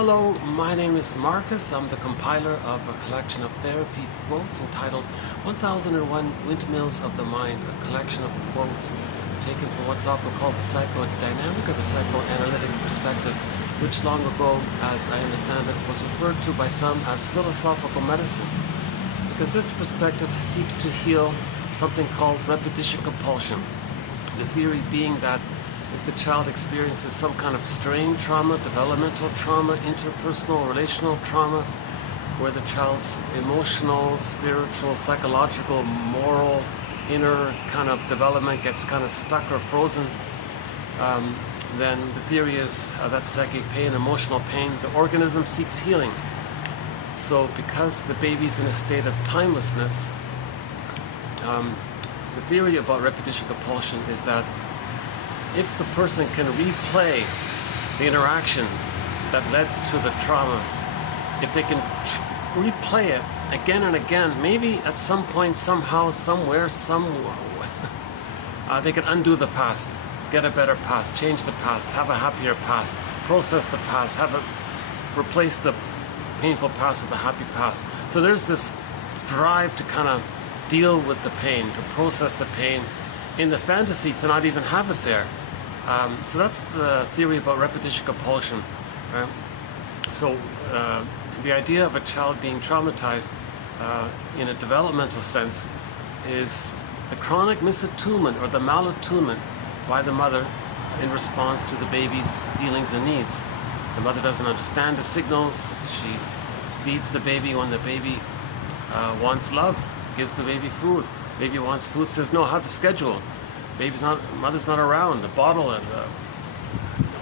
Hello, my name is Marcus. I'm the compiler of a collection of therapy quotes entitled 1001 Windmills of the Mind, a collection of quotes taken from what's often called the psychodynamic or the psychoanalytic perspective, which long ago, as I understand it, was referred to by some as philosophical medicine, because this perspective seeks to heal something called repetition compulsion. The theory being that if the child experiences some kind of strain trauma, developmental trauma, interpersonal, relational trauma, where the child's emotional, spiritual, psychological, moral, inner kind of development gets kind of stuck or frozen, then the theory is that psychic pain, emotional pain, the organism seeks healing. So because the baby's in a state of timelessness, the theory about repetition compulsion is that if the person can replay the interaction that led to the trauma, if they can replay it again and again, maybe at some point, somehow, somewhere, they can undo the past, get a better past, change the past, have a happier past, process the past, replace the painful past with a happy past. So there's this drive to kind of deal with the pain, to process the pain, in the fantasy to not even have it there. So that's the theory about repetition compulsion. Right? So the idea of a child being traumatized in a developmental sense is the chronic misattunement or the malattunement by the mother in response to the baby's feelings and needs. The mother doesn't understand the signals. She feeds the baby when the baby wants love, gives the baby food. Baby wants food, says no, have to schedule. Mother's not around, the bottle, and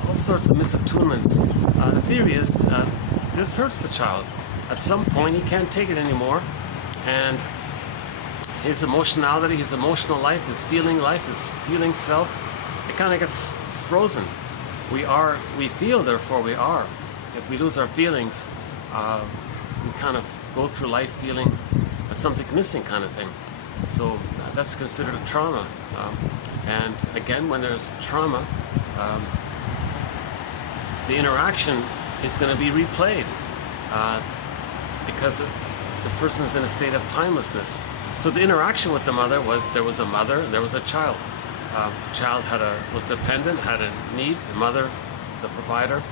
all sorts of misattunements. The theory is this hurts the child. At some point he can't take it anymore, and his emotionality, his emotional life, his feeling self, it kind of gets frozen. We feel, therefore we are. If we lose our feelings, we kind of go through life feeling that something's missing, kind of thing. So that's considered a trauma. And again, when there's trauma, the interaction is going to be replayed because the person's in a state of timelessness. So the interaction with the mother was, there was a mother, there was a child. The child was dependent, had a need. The mother, the provider,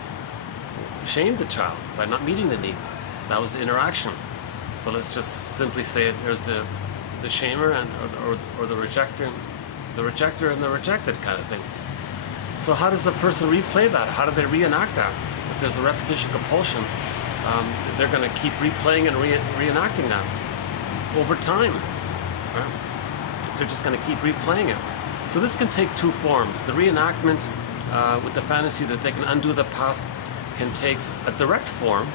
shamed the child by not meeting the need. That was the interaction. So let's just simply say there's the shamer or the rejecter. The rejector and the rejected kind of thing. So how does the person replay that? How do they reenact that? If there's a repetition compulsion, they're going to keep replaying and reenacting that over time. Right? They're just going to keep replaying it. So this can take two forms. The reenactment with the fantasy that they can undo the past can take a direct form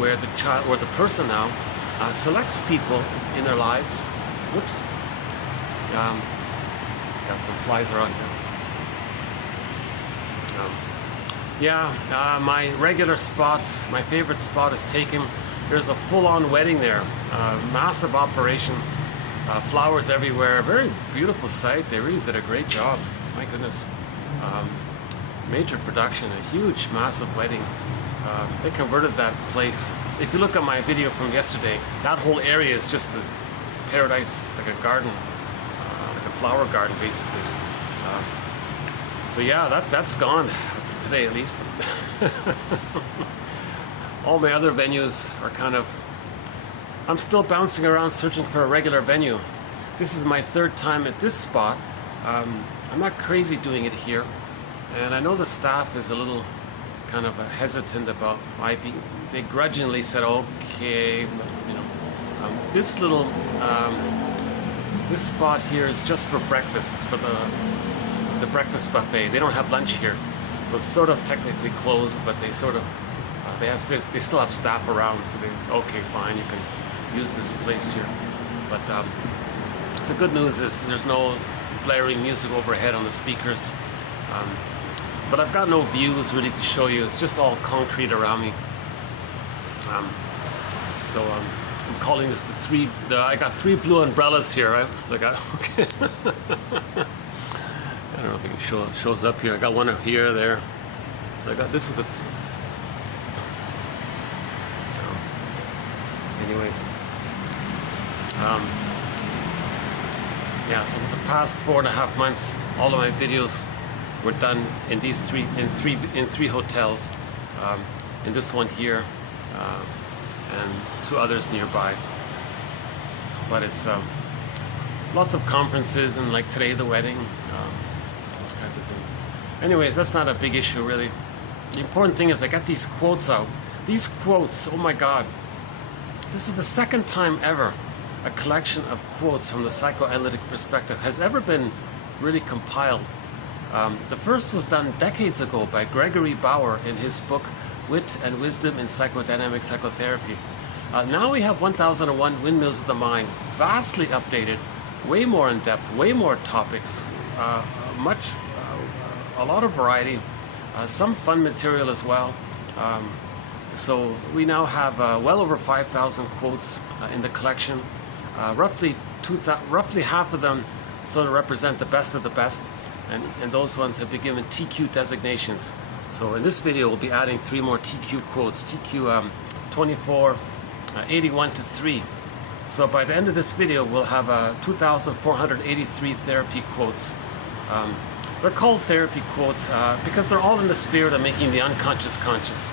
where the person now selects people in their lives. Whoops. Got some flies around here. My regular spot, my favorite spot is taken. There's a full-on wedding there, massive operation, flowers everywhere, very beautiful site. They really did a great job, my goodness. Major production, a huge, massive wedding. They converted that place. If you look at my video from yesterday, that whole area is just a paradise, like a garden. Flower garden, basically. So yeah, that's gone for today, at least. All my other venues are kind of, I'm still bouncing around searching for a regular venue. This is my third time at this spot. I'm not crazy doing it here, and I know the staff is a little kind of hesitant about my being. They grudgingly said, okay, you know, this little this spot here is just for breakfast, for the breakfast buffet. They don't have lunch here, so it's sort of technically closed, but they sort of they still have staff around, so they say, okay, fine, you can use this place here. But the good news is there's no blaring music overhead on the speakers. But I've got no views really to show you. It's just all concrete around me. I'm calling this I got three blue umbrellas here, right? So I got, okay. I don't know if it shows up here. I got one here, there. So I got, this is anyways. Yeah, so for the past 4.5 months, all of my videos were done in these three hotels. In this one here, and 2 others nearby. But it's lots of conferences, and like today, the wedding, those kinds of things. Anyways, that's not a big issue really. The important thing is I got these quotes out. These quotes, oh my God, this is the second time ever a collection of quotes from the psychoanalytic perspective has ever been really compiled. The first was done decades ago by Gregory Bauer in his book Wit and Wisdom in Psychodynamic Psychotherapy. Now we have 1001 Windmills of the Mind, vastly updated, way more in depth, way more topics, a lot of variety, some fun material as well. So we now have well over 5,000 quotes in the collection. Roughly half of them sort of represent the best of the best, and those ones have been given TQ designations. So in this video we'll be adding 3 more TQ quotes, TQ 24, 81 to 3. So by the end of this video we'll have 2,483 therapy quotes. They're called therapy quotes because they're all in the spirit of making the unconscious conscious.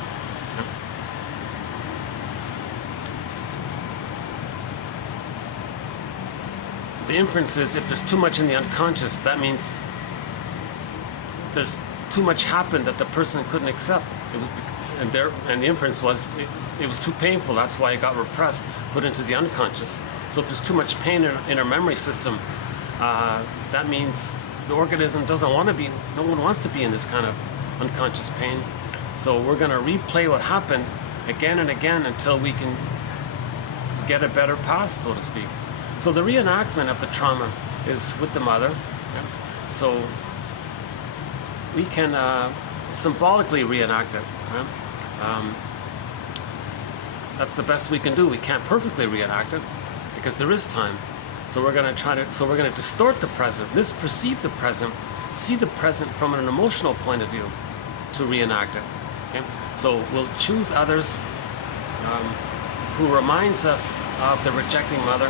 The inference is if there's too much in the unconscious, that means there's too much happened that the person couldn't accept. And the inference was it was too painful, that's why it got repressed, put into the unconscious. So if there's too much pain in our memory system, that means the organism doesn't want to be, no one wants to be in this kind of unconscious pain. So we're going to replay what happened again and again until we can get a better past, so to speak. So the reenactment of the trauma is with the mother. Okay? So we can symbolically reenact it. Right? That's the best we can do. We can't perfectly reenact it because there is time. So we're going to distort the present, misperceive the present, see the present from an emotional point of view to reenact it. Okay? So we'll choose others who reminds us of the rejecting mother.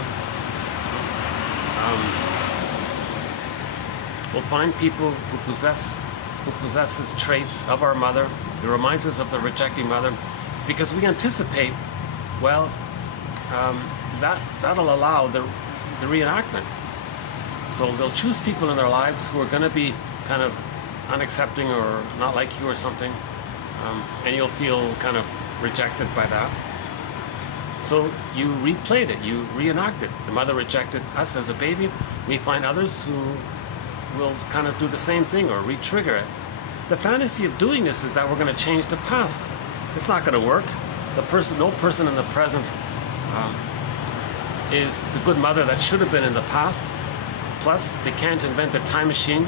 We'll find people who possesses traits of our mother. It reminds us of the rejecting mother, because we anticipate, well, that'll allow the reenactment. So they'll choose people in their lives who are going to be kind of unaccepting or not like you or something, and you'll feel kind of rejected by that. So you replayed it, you reenacted. The mother rejected us as a baby. We find others who will kind of do the same thing or re-trigger it. The fantasy of doing this is that we're going to change the past. It's not going to work. No person in the present is the good mother that should have been in the past. Plus, they can't invent a time machine,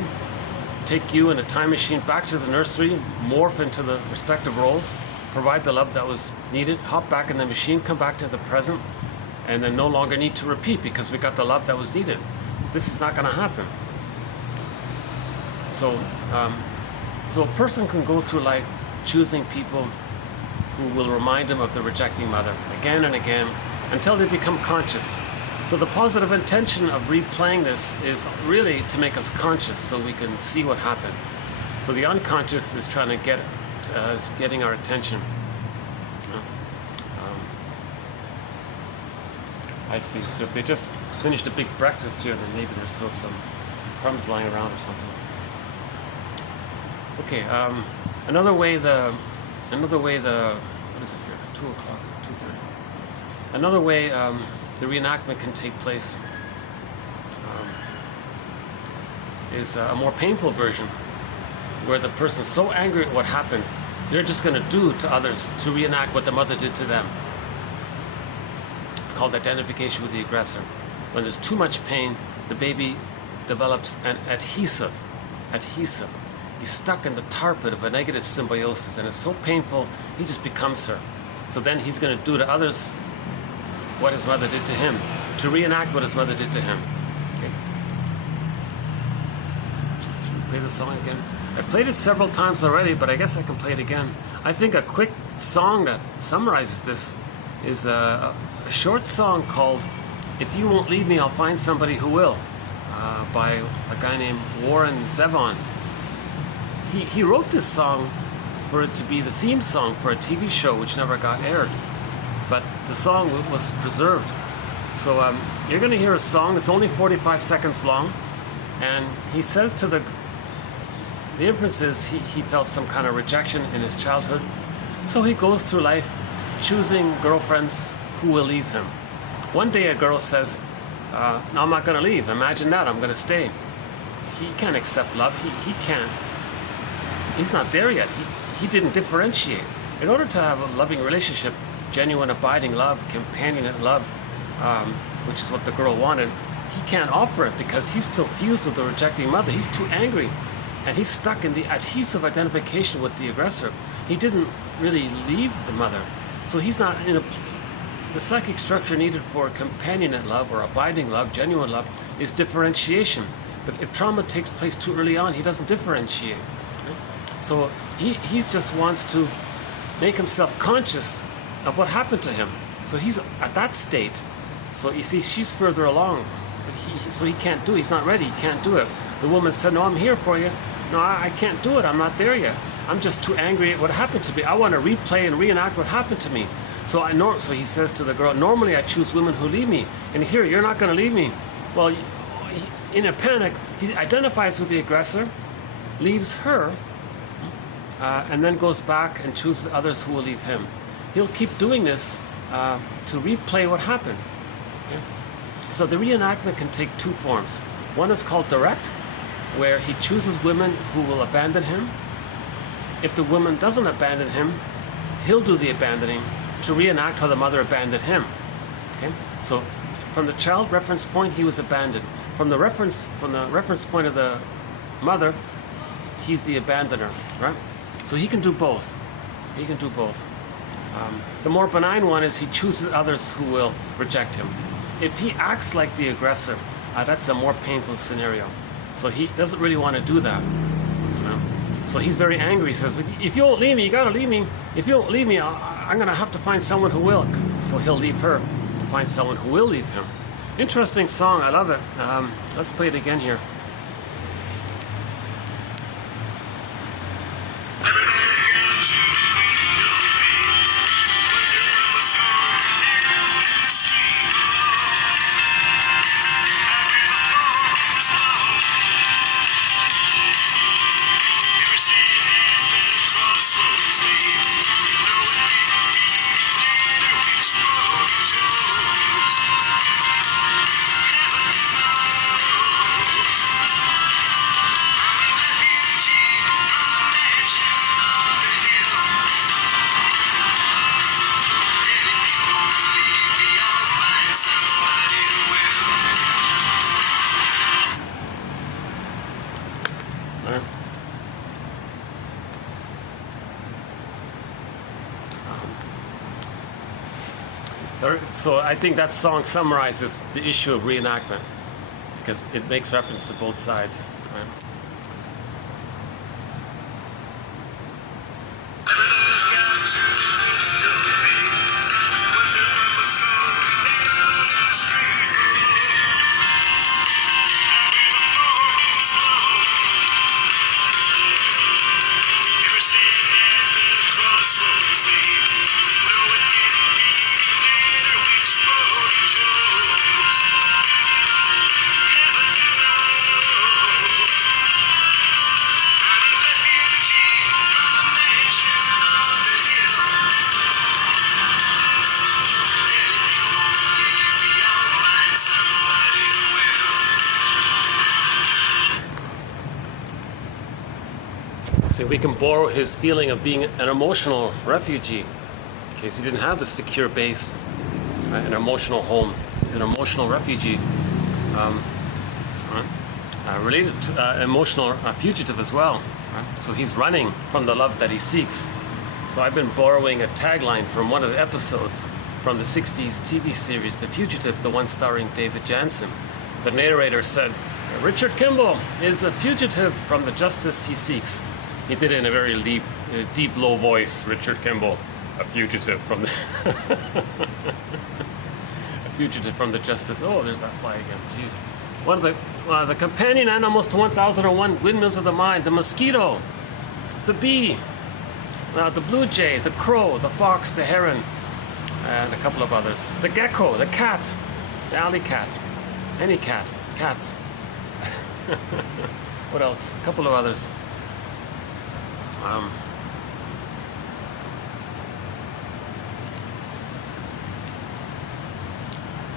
take you in a time machine back to the nursery, morph into the respective roles, provide the love that was needed, hop back in the machine, come back to the present, and then no longer need to repeat because we got the love that was needed. This is not going to happen. So a person can go through life choosing people who will remind them of the rejecting mother again and again until they become conscious. So the positive intention of replaying this is really to make us conscious so we can see what happened. So the unconscious is trying to is getting our attention. I see. So if they just finished a big breakfast here, then maybe there's still some crumbs lying around or something. Okay. Another way the what is it here? 2 o'clock, 2:30. Another way the reenactment can take place is a more painful version, where the person's so angry at what happened, they're just going to do to others to reenact what the mother did to them. It's called identification with the aggressor. When there's too much pain, the baby develops an adhesive. He's stuck in the tar pit of a negative symbiosis, and it's so painful, he just becomes her. So then he's going to do to others what his mother did to him, to reenact what his mother did to him. Okay. Should we play the song again? I played it several times already, but I guess I can play it again. I think a quick song that summarizes this is a short song called "If You Won't Leave Me, I'll Find Somebody Who Will," by a guy named Warren Zevon. He wrote this song for it to be the theme song for a TV show which never got aired, but the song was preserved. So you're going to hear a song. It's only 45 seconds long, and he says to the inference is he felt some kind of rejection in his childhood, so he goes through life choosing girlfriends who will leave him. One day a girl says, no, I'm not going to leave. Imagine that, I'm going to stay. He can't accept love. He can't. He's not there yet. He didn't differentiate. In order to have a loving relationship, genuine abiding love, companionate love, which is what the girl wanted, he can't offer it because he's still fused with the rejecting mother. He's too angry, and he's stuck in the adhesive identification with the aggressor. He didn't really leave the mother, so he's not in the psychic structure needed for companionate love or abiding love, genuine love, is differentiation. But if trauma takes place too early on, he doesn't differentiate. Right? So he just wants to make himself conscious of what happened to him. So he's at that state. So you see, she's further along. So he can't do it. He's not ready. He can't do it. The woman said, no, I'm here for you. No, I can't do it. I'm not there yet. I'm just too angry at what happened to me. I want to replay and reenact what happened to me. So so he says to the girl, normally I choose women who leave me. And here, you're not going to leave me. Well, in a panic, he identifies with the aggressor, leaves her, and then goes back and chooses others who will leave him. He'll keep doing this to replay what happened. Okay? So the reenactment can take two forms. One is called direct, where he chooses women who will abandon him. If the woman doesn't abandon him, he'll do the abandoning to reenact how the mother abandoned him. Okay? So from the child reference point, he was abandoned. From the reference point of the mother, he's the abandoner, right? So he can do both. He can do both. The more benign one is he chooses others who will reject him. If he acts like the aggressor, that's a more painful scenario. So he doesn't really want to do that. So he's very angry. He says, if you won't leave me, you gotta leave me. If you won't leave me, I'm gonna have to find someone who will. So he'll leave her to find someone who will leave him. Interesting song, I love it. Let's play it again here. So I think that song summarizes the issue of reenactment because it makes reference to both sides. Right? So we can borrow his feeling of being an emotional refugee, in case he didn't have the secure base, right? An emotional home. He's an emotional refugee, related to emotional fugitive as well. Right? So he's running from the love that he seeks. So I've been borrowing a tagline from one of the episodes from the 60s TV series, The Fugitive, the one starring David Jansen. The narrator said, Richard Kimball is a fugitive from the justice he seeks. He did it in a very deep, low voice, Richard Kimball. a fugitive from the a fugitive from the justice. Oh, there's that fly again. Jeez. One of the companion animals to 1001 windmills of the mind: the mosquito, the bee, the blue jay, the crow, the fox, the heron, and a couple of others. The gecko, the cat, the alley cat, any cat, cats. What else? A couple of others.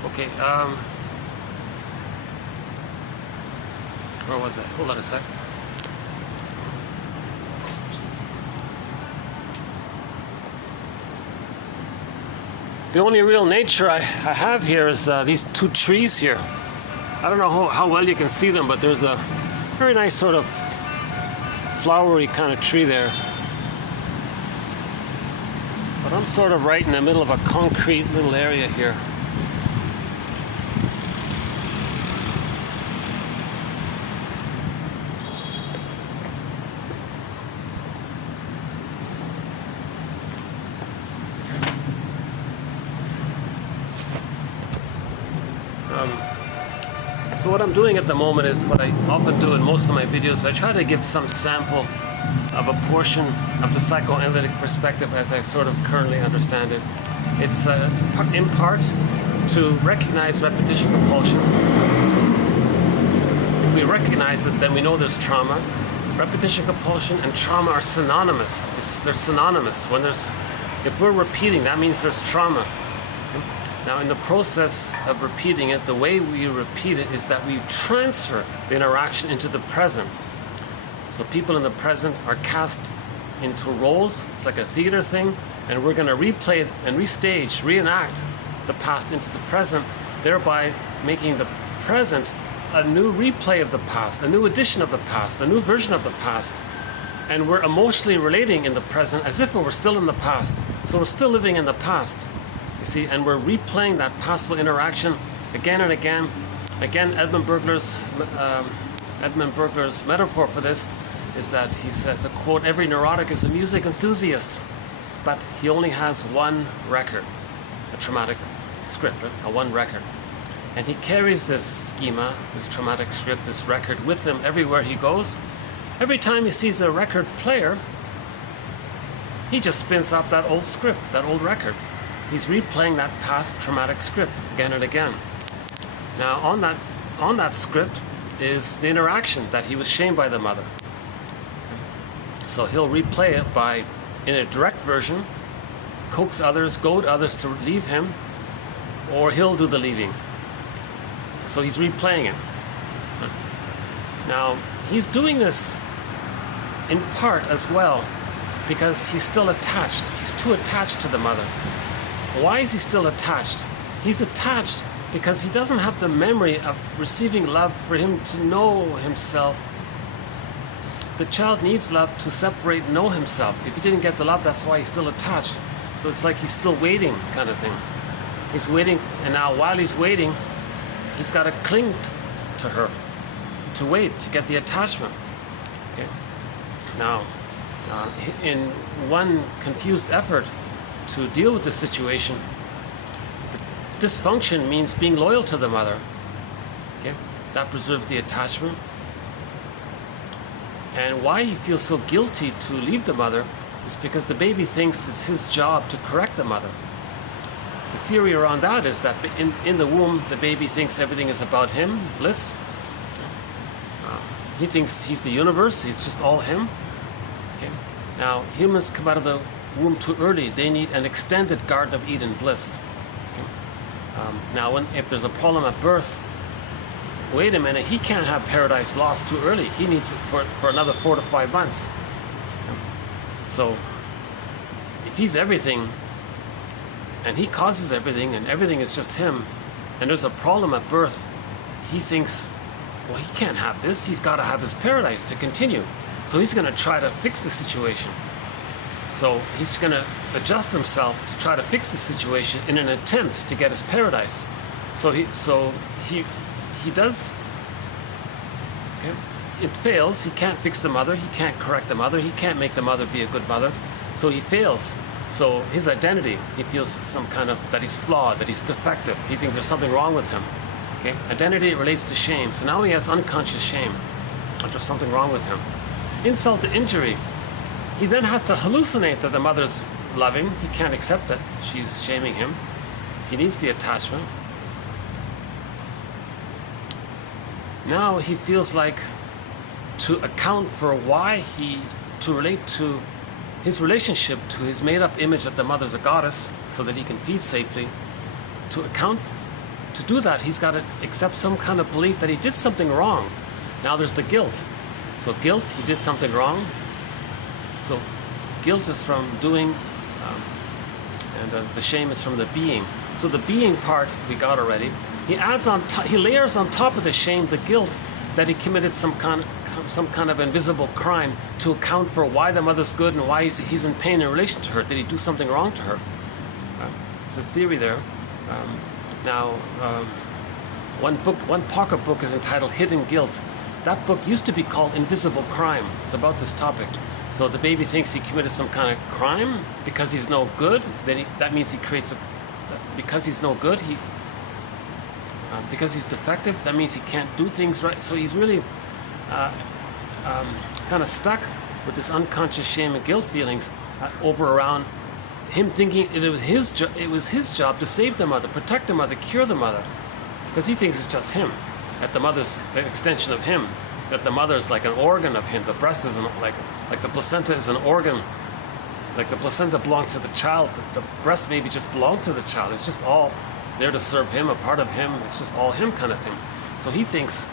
Okay, where was it? Hold on a sec. The only real nature I have here is these two trees here. I don't know how well you can see them, but there's a very nice sort of flowery kind of tree there. But I'm sort of right in the middle of a concrete little area here. So what I'm doing at the moment is what I often do in most of my videos. I try to give some sample of a portion of the psychoanalytic perspective as I sort of currently understand it. It's in part to recognize repetition compulsion. If we recognize it, then we know there's trauma. Repetition compulsion and trauma are synonymous. They're synonymous. If we're repeating, that means there's trauma. Now, in the process of repeating it, the way we repeat it is that we transfer the interaction into the present. So people in the present are cast into roles. It's like a theater thing, and we're going to replay and restage, reenact the past into the present, thereby making the present a new replay of the past, a new edition of the past, a new version of the past. And we're emotionally relating in the present as if we were still in the past. So we're still living in the past. You see, and we're replaying that pastful interaction again and again. Again, Edmund Burglar's metaphor for this is that he says, a quote, "Every neurotic is a music enthusiast, but he only has one record, a traumatic script, one record. And he carries this schema, this traumatic script, this record with him everywhere he goes. Every time he sees a record player, he just spins up that old script, that old record. He's replaying that past traumatic script again and again. Now, on that script is the interaction that he was shamed by the mother. So he'll replay it by, in a direct version, coax others, goad others to leave him, or he'll do the leaving. So he's replaying it. Now, he's doing this in part as well because he's still attached. He's too attached to the mother. Why is he still attached? He's attached because he doesn't have the memory of receiving love for him to know himself. The child needs love to separate and know himself. If he didn't get the love, that's why he's still attached. So it's like he's still waiting, kind of thing. He's waiting, and now while he's waiting, he's got to cling to her, to wait, to get the attachment. Okay. Now, in one confused effort to deal with the situation, dysfunction means being loyal to the mother. Okay? That preserves the attachment. And why he feels so guilty to leave the mother is because the baby thinks it's his job to correct the mother. The theory around that is that in the womb, the baby thinks everything is about him, bliss. He thinks he's the universe, he's just all him. Okay? Now, humans come out of the womb too early. They need an extended Garden of Eden bliss. Okay? Now, if there's a problem at birth, wait a minute, he can't have paradise lost too early. He needs it for another 4 to 5 months. So, if he's everything, and he causes everything, and everything is just him, and there's a problem at birth, he thinks, well, he can't have this. He's got to have his paradise to continue. So he's going to try to fix the situation. So he's going to adjust himself to try to fix the situation in an attempt to get his paradise. So he does. Okay. It fails. He can't fix the mother. He can't correct the mother. He can't make the mother be a good mother. So he fails. So his identity, he feels some kind of, that he's flawed, that he's defective. He thinks there's something wrong with him. Okay? Identity relates to shame. So now he has unconscious shame. There's something wrong with him. Insult to injury. He then has to hallucinate that the mother's loving. He can't accept that she's shaming him. He needs the attachment. Now he feels like to account for why to relate to his relationship to his made-up image that the mother's a goddess so that he can feed safely. To do that, he's got to accept some kind of belief that he did something wrong. Now there's the guilt. So guilt, he did something wrong. So guilt is from doing, and the shame is from the being. So the being part we got already. He adds on, he layers on top of the shame the guilt that he committed some kind of invisible crime to account for why the mother's good and why he's in pain in relation to her. Did he do something wrong to her? There's a theory there. One pocket book is entitled Hidden Guilt. That book used to be called Invisible Crime. It's about this topic. So the baby thinks he committed some kind of crime because he's no good. That means he creates because he's no good. Because he's defective, that means he can't do things right. So he's really kind of stuck with this unconscious shame and guilt feelings around him thinking it was his job to save the mother, protect the mother, cure the mother, because he thinks it's just him, that the mother's an extension of him, that the mother's like an organ of him. The breast isn't like the placenta is an organ, like the placenta belongs to the child. The breast maybe just belongs to the child. It's just all there to serve him, a part of him. It's just all him kind of thing. So he thinks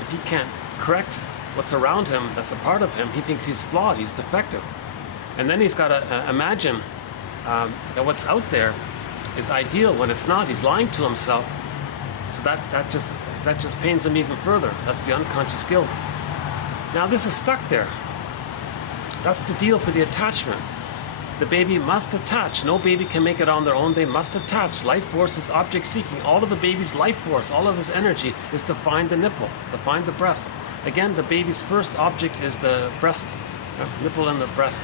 if he can't correct what's around him that's a part of him, he thinks he's flawed, he's defective. And then he's got to imagine that what's out there is ideal when it's not. He's lying to himself. So that just pains him even further. That's the unconscious guilt. Now this is stuck there. That's the deal for the attachment. The baby must attach. No baby can make it on their own. They must attach. Life force is object seeking. All of the baby's life force, all of his energy is to find the nipple, to find the breast. Again, the baby's first object is the breast, nipple and the breast.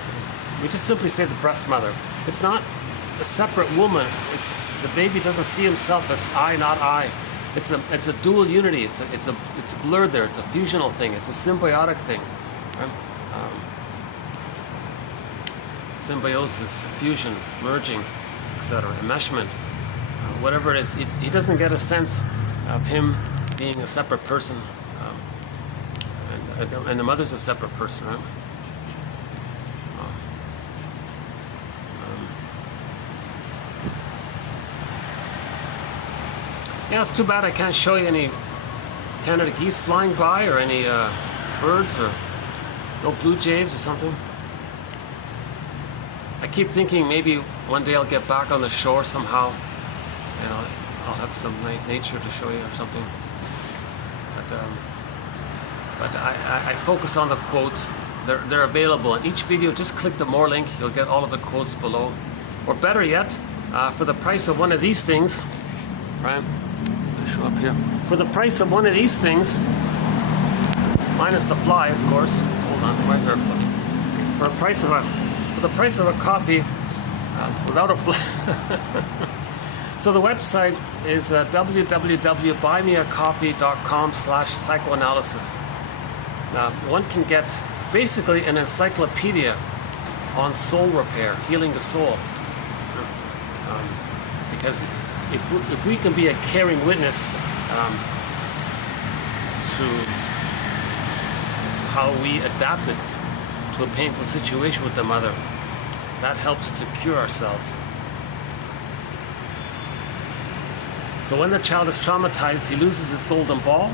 We just simply say the breast mother. It's not a separate woman. The baby doesn't see himself as I, not I. It's a dual unity. It's blurred there. It's a fusional thing. It's a symbiotic thing. Right? Symbiosis, fusion, merging, etc., enmeshment, whatever it is. He doesn't get a sense of him being a separate person, and the mother's a separate person, right? Yeah, it's too bad I can't show you any Canada geese flying by or any birds or no blue jays or something. I keep thinking maybe one day I'll get back on the shore somehow and I'll have some nice nature to show you or something. But I focus on the quotes. They're available in each video. Just click the more link. You'll get all of the quotes below. Or better yet, for the price of one of these things, right? Show up here. For the price of one of these things, minus the fly, of course. Hold on, why is there a fly? Okay. For the price of a coffee without a fly. So the website is www.buymeacoffee.com/psychoanalysis. Now, one can get basically an encyclopedia on soul repair, healing the soul. Because if we can be a caring witness to how we adapted to a painful situation with the mother, that helps to cure ourselves. So when the child is traumatized, he loses his golden ball,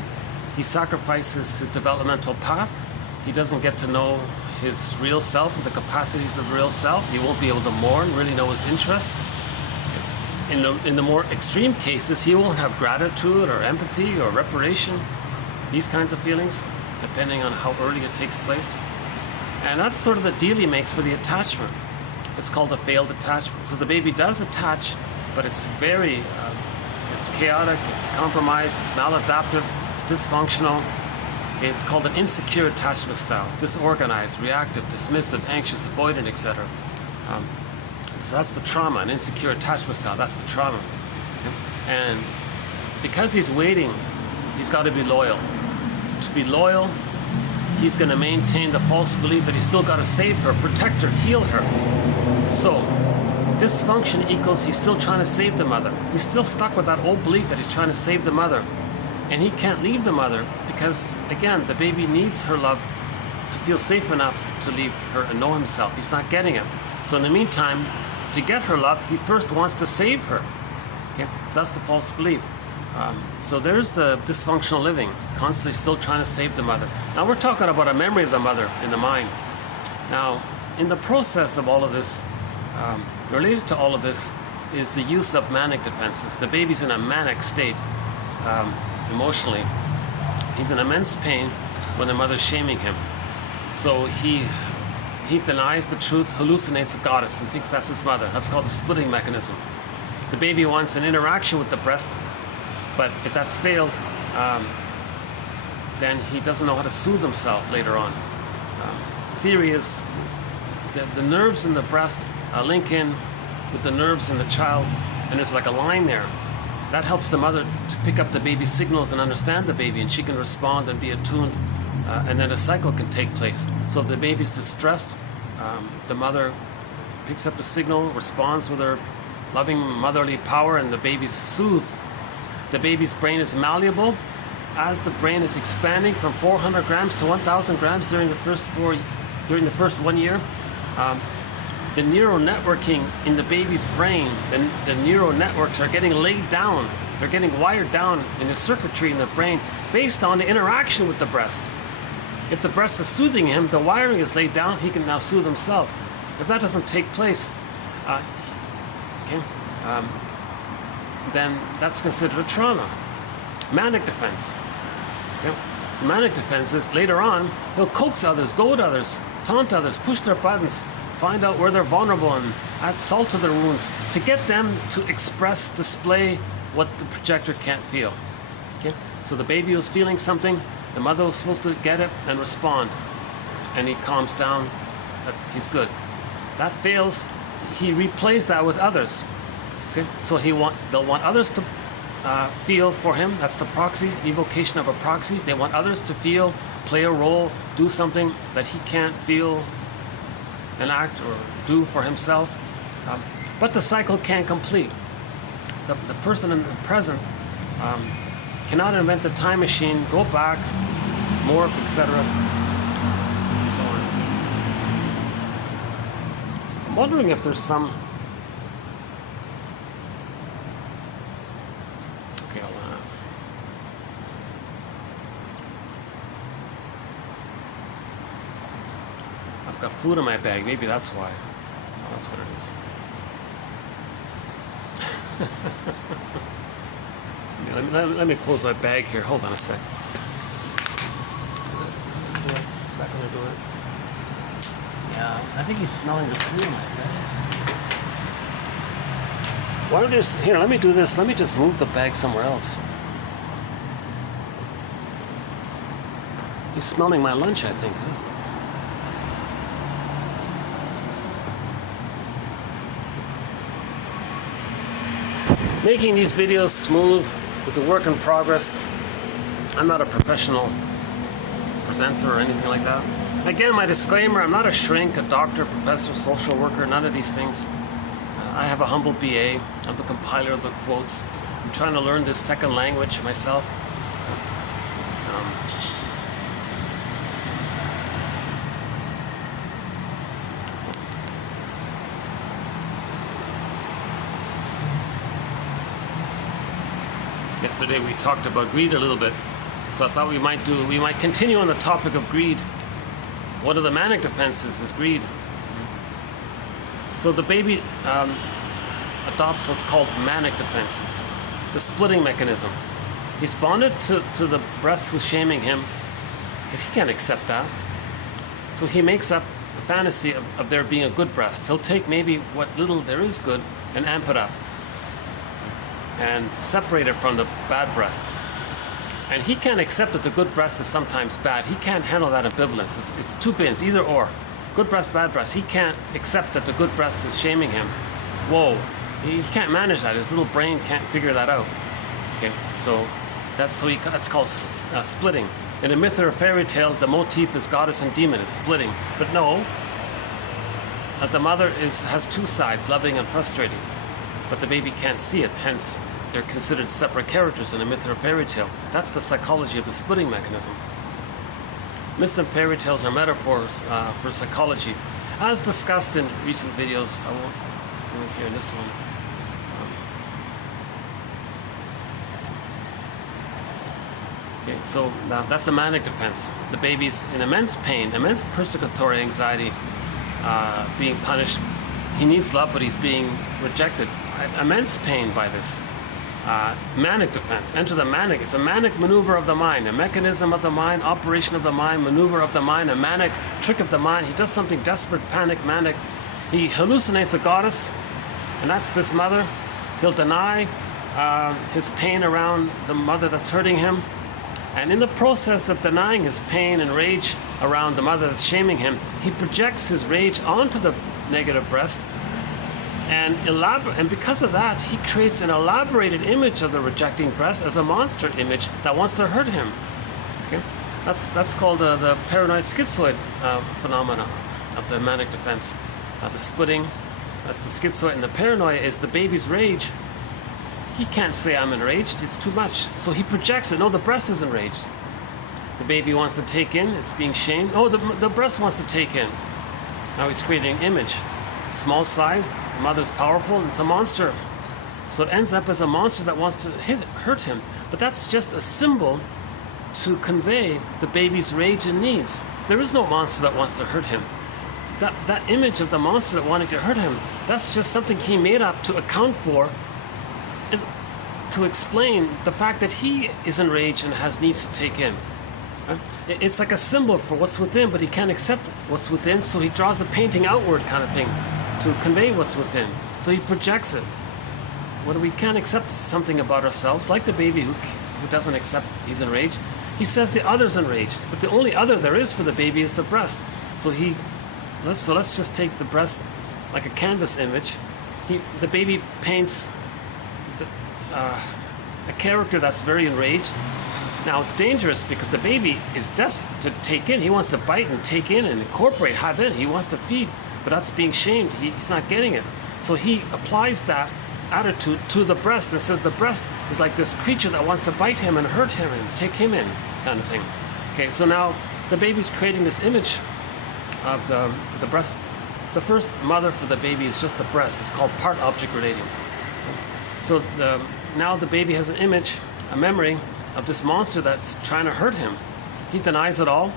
he sacrifices his developmental path, he doesn't get to know his real self and the capacities of the real self, he won't be able to mourn, really know his interests. In the more extreme cases, he won't have gratitude or empathy or reparation, these kinds of feelings, depending on how early it takes place. And that's sort of the deal he makes for the attachment. It's called a failed attachment. So the baby does attach, but it's very, it's chaotic, it's compromised, it's maladaptive, it's dysfunctional. Okay, it's called an insecure attachment style, disorganized, reactive, dismissive, anxious, avoidant, etc. So that's the trauma, an insecure attachment style. That's the trauma. And because he's waiting, he's got to be loyal. To be loyal, he's going to maintain the false belief that he's still got to save her, protect her, heal her. So dysfunction equals he's still trying to save the mother. He's still stuck with that old belief that he's trying to save the mother. And he can't leave the mother because, again, the baby needs her love to feel safe enough to leave her and know himself. He's not getting it. So in the meantime, to get her love, he first wants to save her. Okay? So that's the false belief. So there's the dysfunctional living, constantly still trying to save the mother. Now we're talking about a memory of the mother in the mind. Now, in the process of all of this, related to all of this, is the use of manic defenses. The baby's in a manic state emotionally. He's in immense pain when the mother's shaming him. So he denies the truth, hallucinates a goddess, and thinks that's his mother. That's called the splitting mechanism. The baby wants an interaction with the breast, but if that's failed, then he doesn't know how to soothe himself later on. The theory is that the nerves in the breast link in with the nerves in the child, and there's like a line there. That helps the mother to pick up the baby's signals and understand the baby, and she can respond and be attuned, and then a cycle can take place. So if the baby's distressed, the mother picks up the signal, responds with her loving motherly power, and the baby's soothed. The baby's brain is malleable. As the brain is expanding from 400 grams to 1,000 grams during the first 1 year, the neural networking in the baby's brain, the neural networks are getting laid down. They're getting wired down in the circuitry in the brain based on the interaction with the breast. If the breast is soothing him, the wiring is laid down, he can now soothe himself. If that doesn't take place, then that's considered a trauma. Manic defense. Okay? So manic defense is later on, he'll coax others, goad others, taunt others, push their buttons, find out where they're vulnerable and add salt to their wounds to get them to express, display what the projector can't feel. Okay? So the baby was feeling something, the mother was supposed to get it and respond, and he calms down, he's good. That fails, he replays that with others. See? So they'll want others to feel for him. That's the proxy, evocation of a proxy. They want others to feel, play a role, do something that he can't feel and act or do for himself. But the cycle can't complete. The person in the present cannot invent the time machine, go back, morph, etc. So on. I'm wondering if there's some... Okay, hold on. I've got food in my bag. Maybe that's why. Oh, that's what it is. Let me close my bag here. Hold on a sec. Is that going to do it? Yeah, I think he's smelling the food in my bag. Why don't you here? Let me do this. Let me just move the bag somewhere else. He's smelling my lunch, I think. Huh? Making these videos smooth is a work in progress. I'm not a professional presenter or anything like that. Again, my disclaimer, I'm not a shrink, a doctor, professor, social worker, none of these things. I have a humble BA. I'm the compiler of the quotes. I'm trying to learn this second language myself. Yesterday we talked about greed a little bit, so I thought we might continue on the topic of greed. One of the manic defenses is greed. So the baby adopts what's called manic defenses, the splitting mechanism. He's bonded to the breast who's shaming him, but he can't accept that. So he makes up a fantasy of there being a good breast. He'll take maybe what little there is good and amp it up and separate it from the bad breast. And he can't accept that the good breast is sometimes bad. He can't handle that ambivalence. It's two bins, either or. Good breast, bad breast. He can't accept that the good breast is shaming him. Whoa, he can't manage that. His little brain can't figure that out. Okay, so that's called splitting. In a myth or a fairy tale, the motif is goddess and demon. It's splitting. But no, the mother has two sides, loving and frustrating. But the baby can't see it. Hence, they're considered separate characters in a myth or a fairy tale. That's the psychology of the splitting mechanism. Myths and fairy tales are metaphors for psychology, as discussed in recent videos. I won't go in here in this one. Okay, so that's a manic defense. The baby's in immense pain, immense persecutory anxiety, being punished. He needs love, but he's being rejected. Immense pain by this. Manic defense. Enter the manic. It's a manic maneuver of the mind, a mechanism of the mind, operation of the mind, maneuver of the mind, a manic trick of the mind. He does something desperate, panic, manic. He hallucinates a goddess, and that's this mother. He'll deny his pain around the mother that's hurting him. And in the process of denying his pain and rage around the mother that's shaming him, he projects his rage onto the negative breast. And because of that, he creates an elaborated image of the rejecting breast as a monster image that wants to hurt him. Okay? That's called the paranoid schizoid phenomena of the manic defense. The splitting, that's the schizoid, and the paranoia is the baby's rage. He can't say I'm enraged, it's too much. So he projects it. No, the breast is enraged. The baby wants to take in, it's being shamed. Oh, the breast wants to take in. Now he's creating an image. Small size, the mother's powerful, and it's a monster. So it ends up as a monster that wants to hurt him. But that's just a symbol to convey the baby's rage and needs. There is no monster that wants to hurt him. That image of the monster that wanted to hurt him, that's just something he made up to account for, is to explain the fact that he is enraged and has needs to take in. It's like a symbol for what's within, but he can't accept what's within, so he draws a painting outward kind of thing to convey what's within. So he projects it. When we can't accept something about ourselves, like the baby who doesn't accept he's enraged, he says the other's enraged, but the only other there is for the baby is the breast. So let's just take the breast like a canvas image. The baby paints a character that's very enraged. Now it's dangerous because the baby is desperate to take in. He wants to bite and take in and incorporate, have in. He wants to feed, but that's being shamed. He's not getting it. So he applies that attitude to the breast and says the breast is like this creature that wants to bite him and hurt him and take him in, kind of thing. Okay, so now the baby's creating this image of the breast. The first mother for the baby is just the breast. It's called part object relating. So now the baby has an image, a memory of this monster that's trying to hurt him. He denies it all,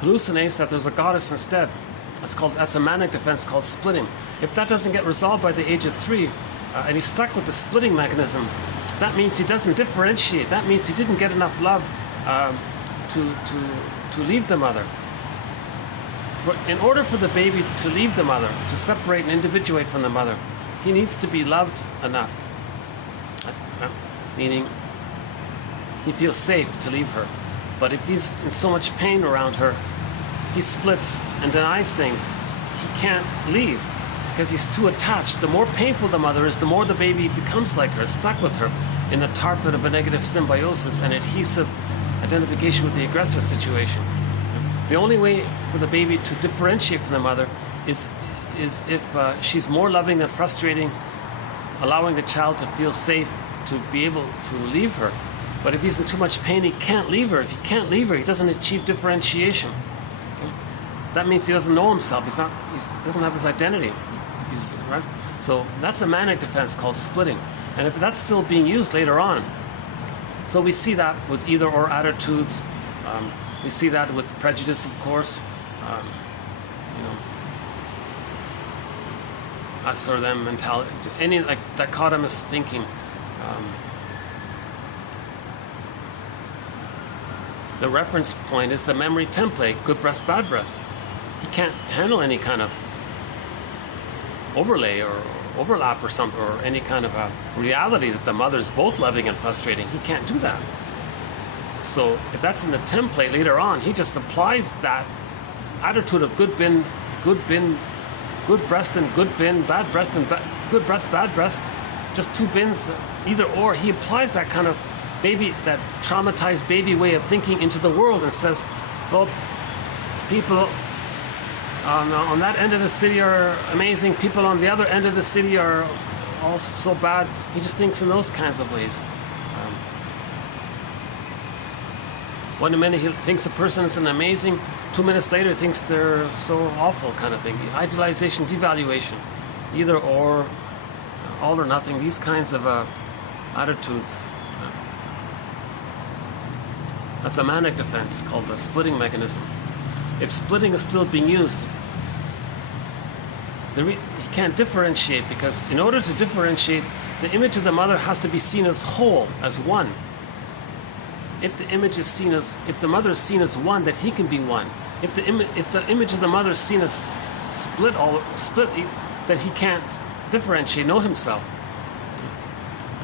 hallucinates that there's a goddess instead. That's a manic defense called splitting. If that doesn't get resolved by the age of 3, and he's stuck with the splitting mechanism, that means he doesn't differentiate. That means he didn't get enough love to leave the mother. In order for the baby to leave the mother, to separate and individuate from the mother, he needs to be loved enough. Meaning, he feels safe to leave her. But if he's in so much pain around her, he splits and denies things. He can't leave because he's too attached. The more painful the mother is, the more the baby becomes like her, stuck with her in the target of a negative symbiosis and adhesive identification with the aggressor situation. The only way for the baby to differentiate from the mother is if she's more loving than frustrating, allowing the child to feel safe to be able to leave her. But if he's in too much pain, he can't leave her. If he can't leave her, he doesn't achieve differentiation. Okay? That means he doesn't know himself. He doesn't have his identity. Right? So that's a manic defense called splitting. And if that's still being used later on, so we see that with either-or attitudes. We see that with prejudice, of course. Us or them mentality. Any like dichotomous thinking. The reference point is the memory template, good breast, bad breast. He can't handle any kind of overlay or overlap or something, or any kind of a reality that the mother's both loving and frustrating. He can't do that. So if that's in the template later on, he just applies that attitude of good good bin, good breast and good bin, bad breast and good breast, bad breast, just two bins, either or. He applies that kind of that traumatized baby way of thinking into the world and says, well, people on that end of the city are amazing, people on the other end of the city are all so bad. He just thinks in those kinds of ways. 1 minute he thinks a person is an amazing, 2 minutes later thinks they're so awful, kind of thing. Idealization, devaluation, either or, all or nothing, these kinds of attitudes. That's a manic defense called the splitting mechanism. If splitting is still being used, he can't differentiate, because in order to differentiate, the image of the mother has to be seen as whole, as one. If the image is seen as, if the mother is seen as one, that he can be one. If the image of the mother is seen as split, that he can't differentiate, know himself.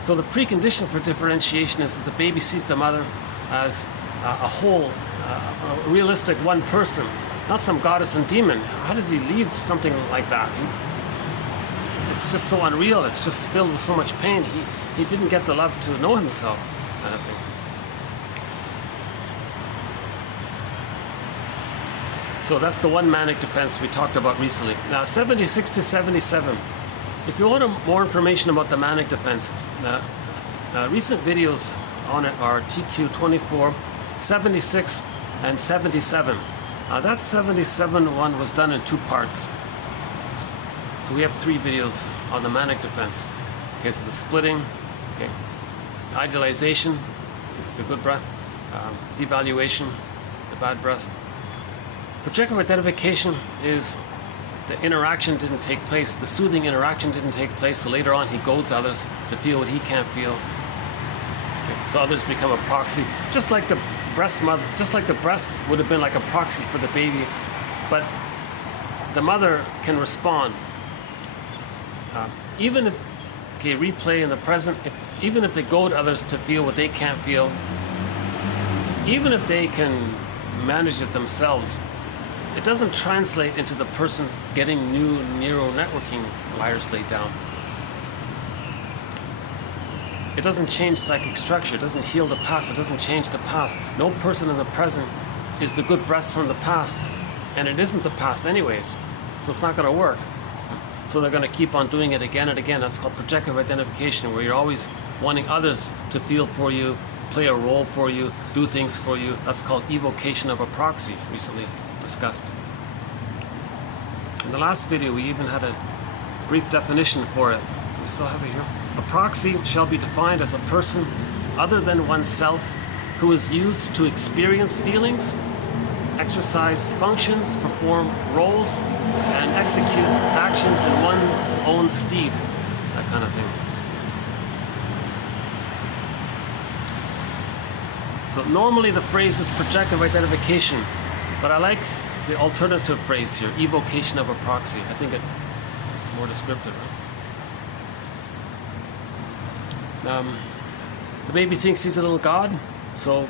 So the precondition for differentiation is that the baby sees the mother as a whole, a realistic one person, not some goddess and demon. How does he leave something like that? It's just so unreal. It's just filled with so much pain. He didn't get the love to know himself, kind of thing. So that's the one manic defense we talked about recently. Now 76 to 77. If you want more information about the manic defense, recent videos on it are TQ24, 76, and 77. That 77 one was done in 2 parts. So we have 3 videos on the manic defense. Okay, so the splitting, okay, idealization, the good breath, devaluation, the bad breast. Projective identification is the interaction didn't take place, the soothing interaction didn't take place, so later on he goads others to feel what he can't feel. Okay. So others become a proxy, just like the breast mother, just like the breast would have been like a proxy for the baby, but the mother can respond. Even if, okay, replay in the present, even if they goad others to feel what they can't feel, even if they can manage it themselves, it doesn't translate into the person getting new neural networking wires laid down. It doesn't change psychic structure, it doesn't heal the past, it doesn't change the past. No person in the present is the good breast from the past, and it isn't the past anyways, so it's not going to work. So they're going to keep on doing it again and again. That's called projective identification, where you're always wanting others to feel for you, play a role for you, do things for you. That's called evocation of a proxy, recently discussed. In the last video, we even had a brief definition for it. Do we still have it here? A proxy shall be defined as a person other than oneself who is used to experience feelings, exercise functions, perform roles, and execute actions in one's own stead, that kind of thing. So normally the phrase is projective identification, but I like the alternative phrase here, evocation of a proxy. I think it's more descriptive. The baby thinks he's a little god, so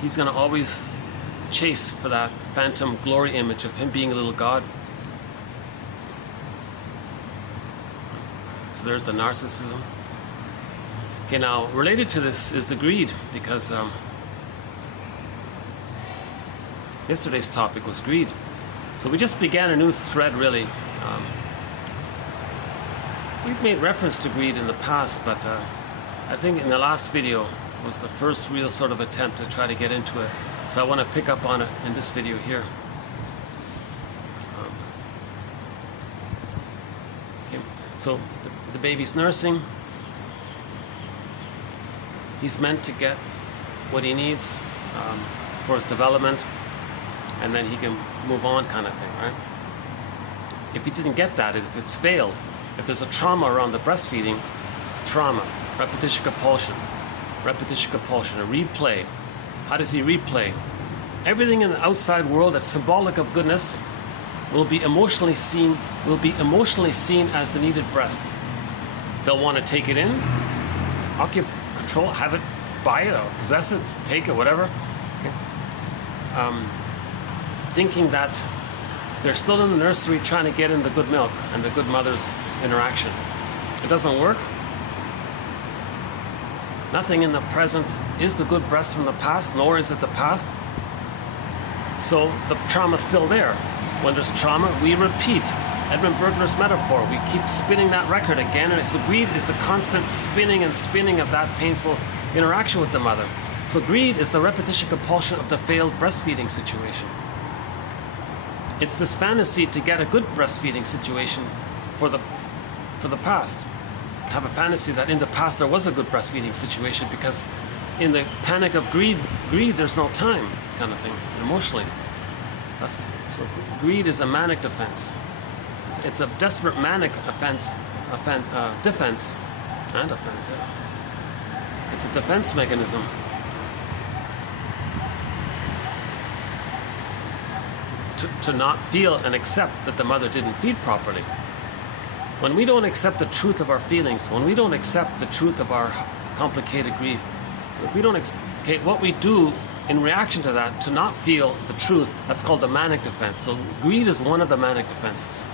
he's going to always chase for that phantom glory image of him being a little god. So there's the narcissism. Okay, now related to this is the greed, because yesterday's topic was greed. So we just began a new thread, really. We've made reference to greed in the past, but I think in the last video was the first real sort of attempt to try to get into it. So I want to pick up on it in this video here. Okay. So the baby's nursing. He's meant to get what he needs for his development, and then he can move on, kind of thing, right? If he didn't get that, if it's failed, if there's a trauma around the breastfeeding, trauma, repetition compulsion, a replay. How does he replay? Everything in the outside world that's symbolic of goodness will be emotionally seen as the needed breast. They'll want to take it in, occupy, control, have it, buy it, or possess it, take it, whatever. Okay. Thinking that They're still in the nursery trying to get in the good milk and the good mother's interaction. It doesn't work. Nothing in the present is the good breast from the past, nor is it the past. So the trauma's still there. When there's trauma, we repeat. Edmund Bergler's metaphor, we keep spinning that record again, and so greed is the constant spinning and spinning of that painful interaction with the mother. So greed is the repetition compulsion of the failed breastfeeding situation. It's this fantasy to get a good breastfeeding situation for the past. Have a fantasy that in the past there was a good breastfeeding situation, because in the panic of greed there's no time, kind of thing, emotionally. So greed is a manic defense. It's a desperate manic defense. It's a defense mechanism. To not feel and accept that the mother didn't feed properly. When we don't accept the truth of our feelings, when we don't accept the truth of our complicated grief, if we don't what we do in reaction to that, to not feel the truth, that's called the manic defense. So greed is one of the manic defenses.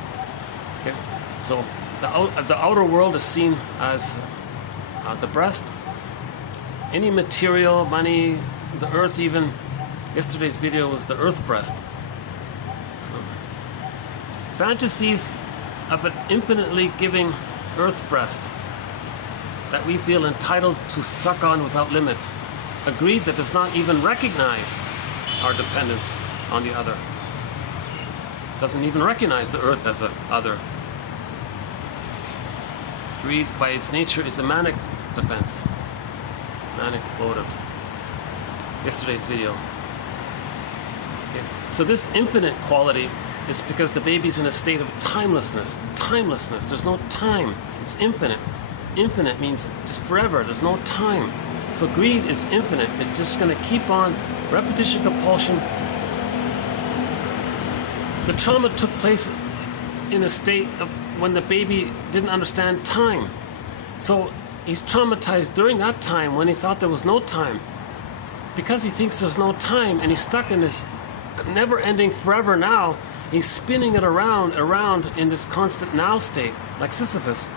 Okay? So the outer world is seen as the breast. Any material, money, the earth even. Yesterday's video was the earth breast. Fantasies of an infinitely giving earth breast that we feel entitled to suck on without limit. A greed that does not even recognize our dependence on the other. Doesn't even recognize the earth as an other. Greed by its nature is a manic defense. Manic motive. Yesterday's video. Okay. So this infinite quality is because the baby's in a state of timelessness. Timelessness. There's no time. It's infinite. Infinite means just forever. There's no time. So greed is infinite. It's just going to keep on. Repetition, compulsion. The trauma took place in a state of when the baby didn't understand time. So he's traumatized during that time when he thought there was no time. Because he thinks there's no time and he's stuck in this never-ending forever now, he's spinning it around in this constant now state, like Sisyphus.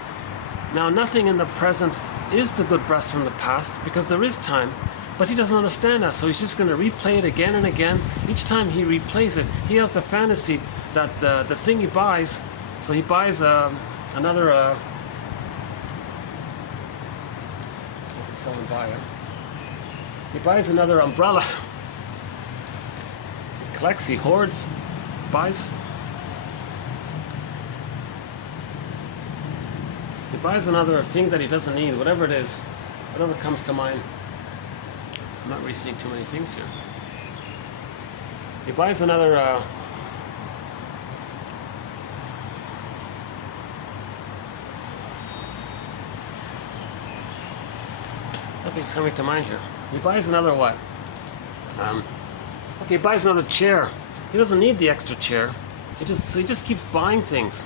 Now, nothing in the present is the good breast from the past because there is time, but he doesn't understand that, so he's just going to replay it again and again. Each time he replays it, he has the fantasy that the thing he buys, so he buys another, what did someone buy it? He buys another umbrella. He collects, he hoards, buys. He buys another thing that he doesn't need, whatever it is, whatever comes to mind. I'm not really seeing too many things here. He buys another nothing's coming to mind here. He buys another what? Okay, he buys another chair. He doesn't need the extra chair. He just keeps buying things.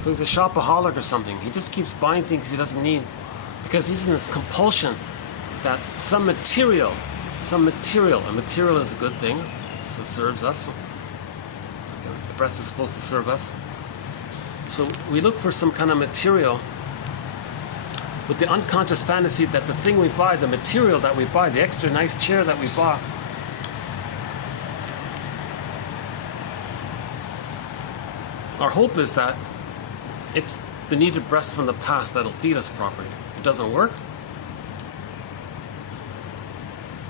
So he's a shopaholic or something. He just keeps buying things he doesn't need because he's in this compulsion that some material, a material is a good thing. It serves us. The breast is supposed to serve us. So we look for some kind of material with the unconscious fantasy that the thing we buy, the material that we buy, the extra nice chair that we bought, our hope is that it's the needed breast from the past that'll feed us properly. It doesn't work.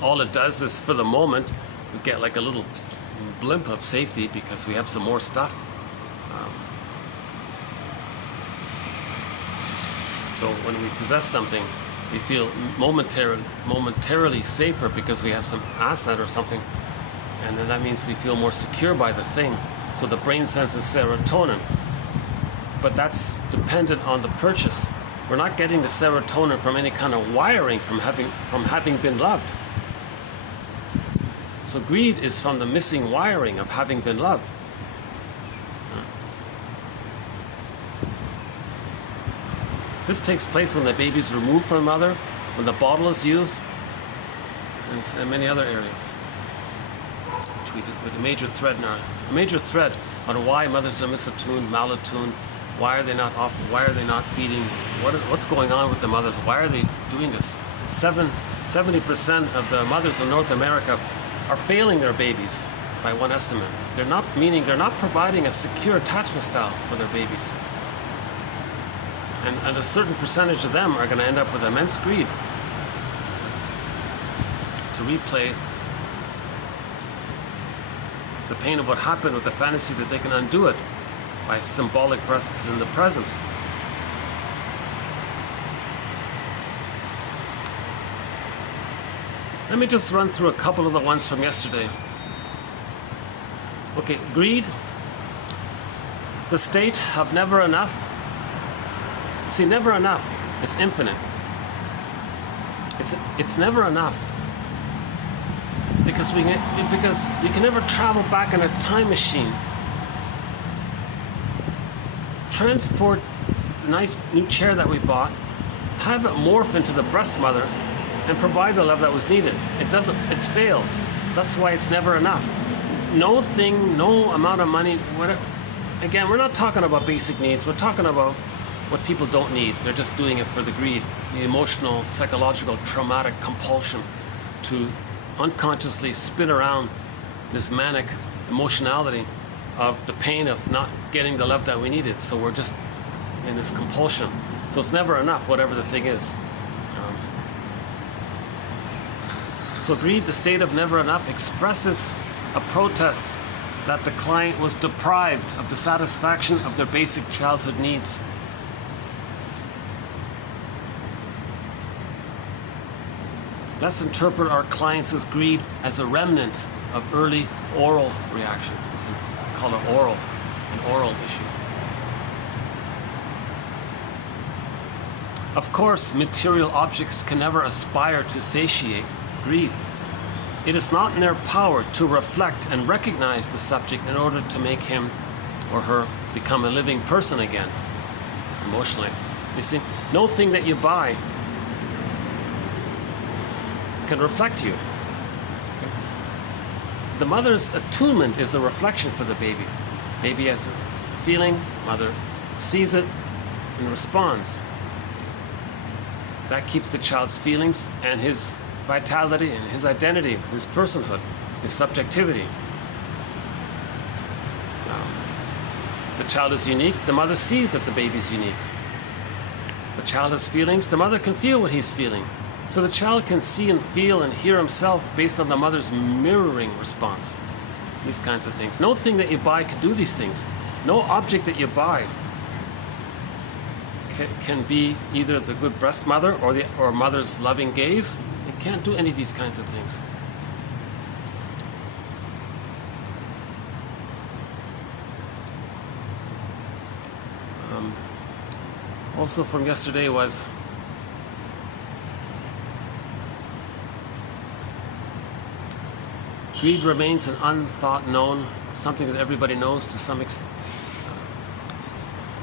All it does is, for the moment, we get like a little blimp of safety because we have some more stuff. So when we possess something, we feel momentarily safer because we have some asset or something, and then that means we feel more secure by the thing. So the brain senses serotonin, but that's dependent on the purchase. We're not getting the serotonin from any kind of wiring from having been loved. So greed is from the missing wiring of having been loved. This takes place when the baby is removed from the mother, when the bottle is used, and many other areas. With a major thread now. A major thread on why mothers are misattuned, malattuned, why are they not off, why are they not feeding, what's going on with the mothers, why are they doing this? 70% of the mothers in North America are failing their babies by one estimate. They're not providing a secure attachment style for their babies. And a certain percentage of them are going to end up with immense greed to replay the pain of what happened with the fantasy that they can undo it by symbolic breasts in the present. Let me just run through a couple of the ones from yesterday. Okay, greed, the state of never enough. See, never enough, it's infinite. It's never enough. Because we can never travel back in a time machine, transport the nice new chair that we bought, have it morph into the breast mother, and provide the love that was needed. It's failed. That's why it's never enough. No amount of money, whatever. Again, we're not talking about basic needs. We're talking about what people don't need. They're just doing it for the greed, the emotional, psychological, traumatic compulsion to unconsciously spin around this manic emotionality of the pain of not getting the love that we needed. So we're just in this compulsion. So it's never enough, whatever the thing is. So greed, the state of never enough, expresses a protest that the client was deprived of the satisfaction of their basic childhood needs. Let's interpret our clients' greed as a remnant of early oral reactions. It's called an oral issue. Of course, material objects can never aspire to satiate greed. It is not in their power to reflect and recognize the subject in order to make him or her become a living person again, emotionally. You see, no thing that you buy can reflect you. The mother's attunement is a reflection for the baby. Baby has a feeling, mother sees it and responds. That keeps the child's feelings and his vitality and his identity, his personhood, his subjectivity. The child is unique. The mother sees that the baby is unique. The child has feelings. The mother can feel what he's feeling. So the child can see and feel and hear himself based on the mother's mirroring response. These kinds of things. No thing that you buy can do these things. No object that you buy can be either the good breast mother or mother's loving gaze. It can't do any of these kinds of things. Also from yesterday was greed remains an unthought known, something that everybody knows to some extent.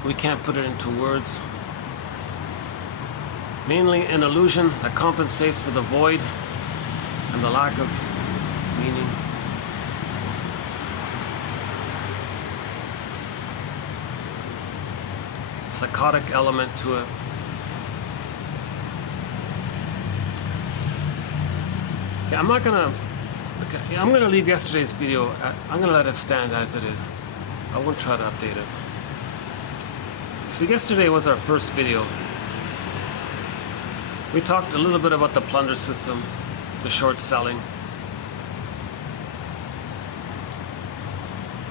We can't put it into words. Mainly an illusion that compensates for the void and the lack of meaning. Psychotic element to it. Okay, I'm gonna leave yesterday's video. I'm gonna let it stand as it is. I won't try to update it. So yesterday was our first video. We talked a little bit about the plunder system, the short selling.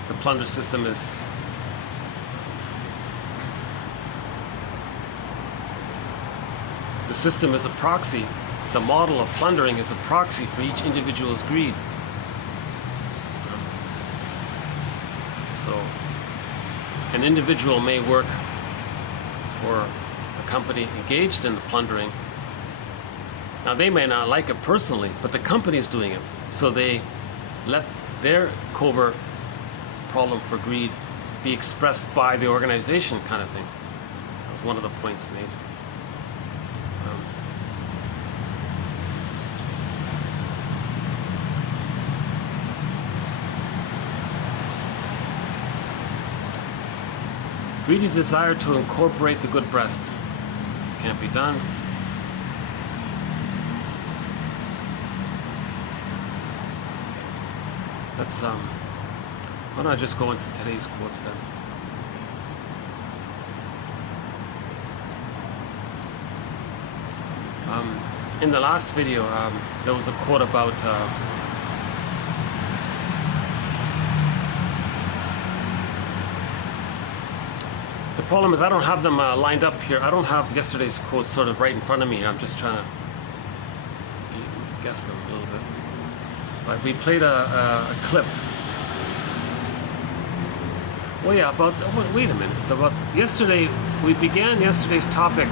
The plunder system is a proxy. The model of plundering is a proxy for each individual's greed. So an individual may work for a company engaged in the plundering. Now they may not like it personally, but the company is doing it. So they let their covert problem for greed be expressed by the organization, kind of thing. That was one of the points made. Greedy desire to incorporate the good breast. Can't be done. Let's why don't I just go into today's quotes then? In the last video, there was a quote about the problem is I don't have them lined up here. I don't have yesterday's quotes sort of right in front of me. I'm just trying to guess them a little bit. But we played a clip. Oh yeah, wait a minute. About yesterday, we began yesterday's topic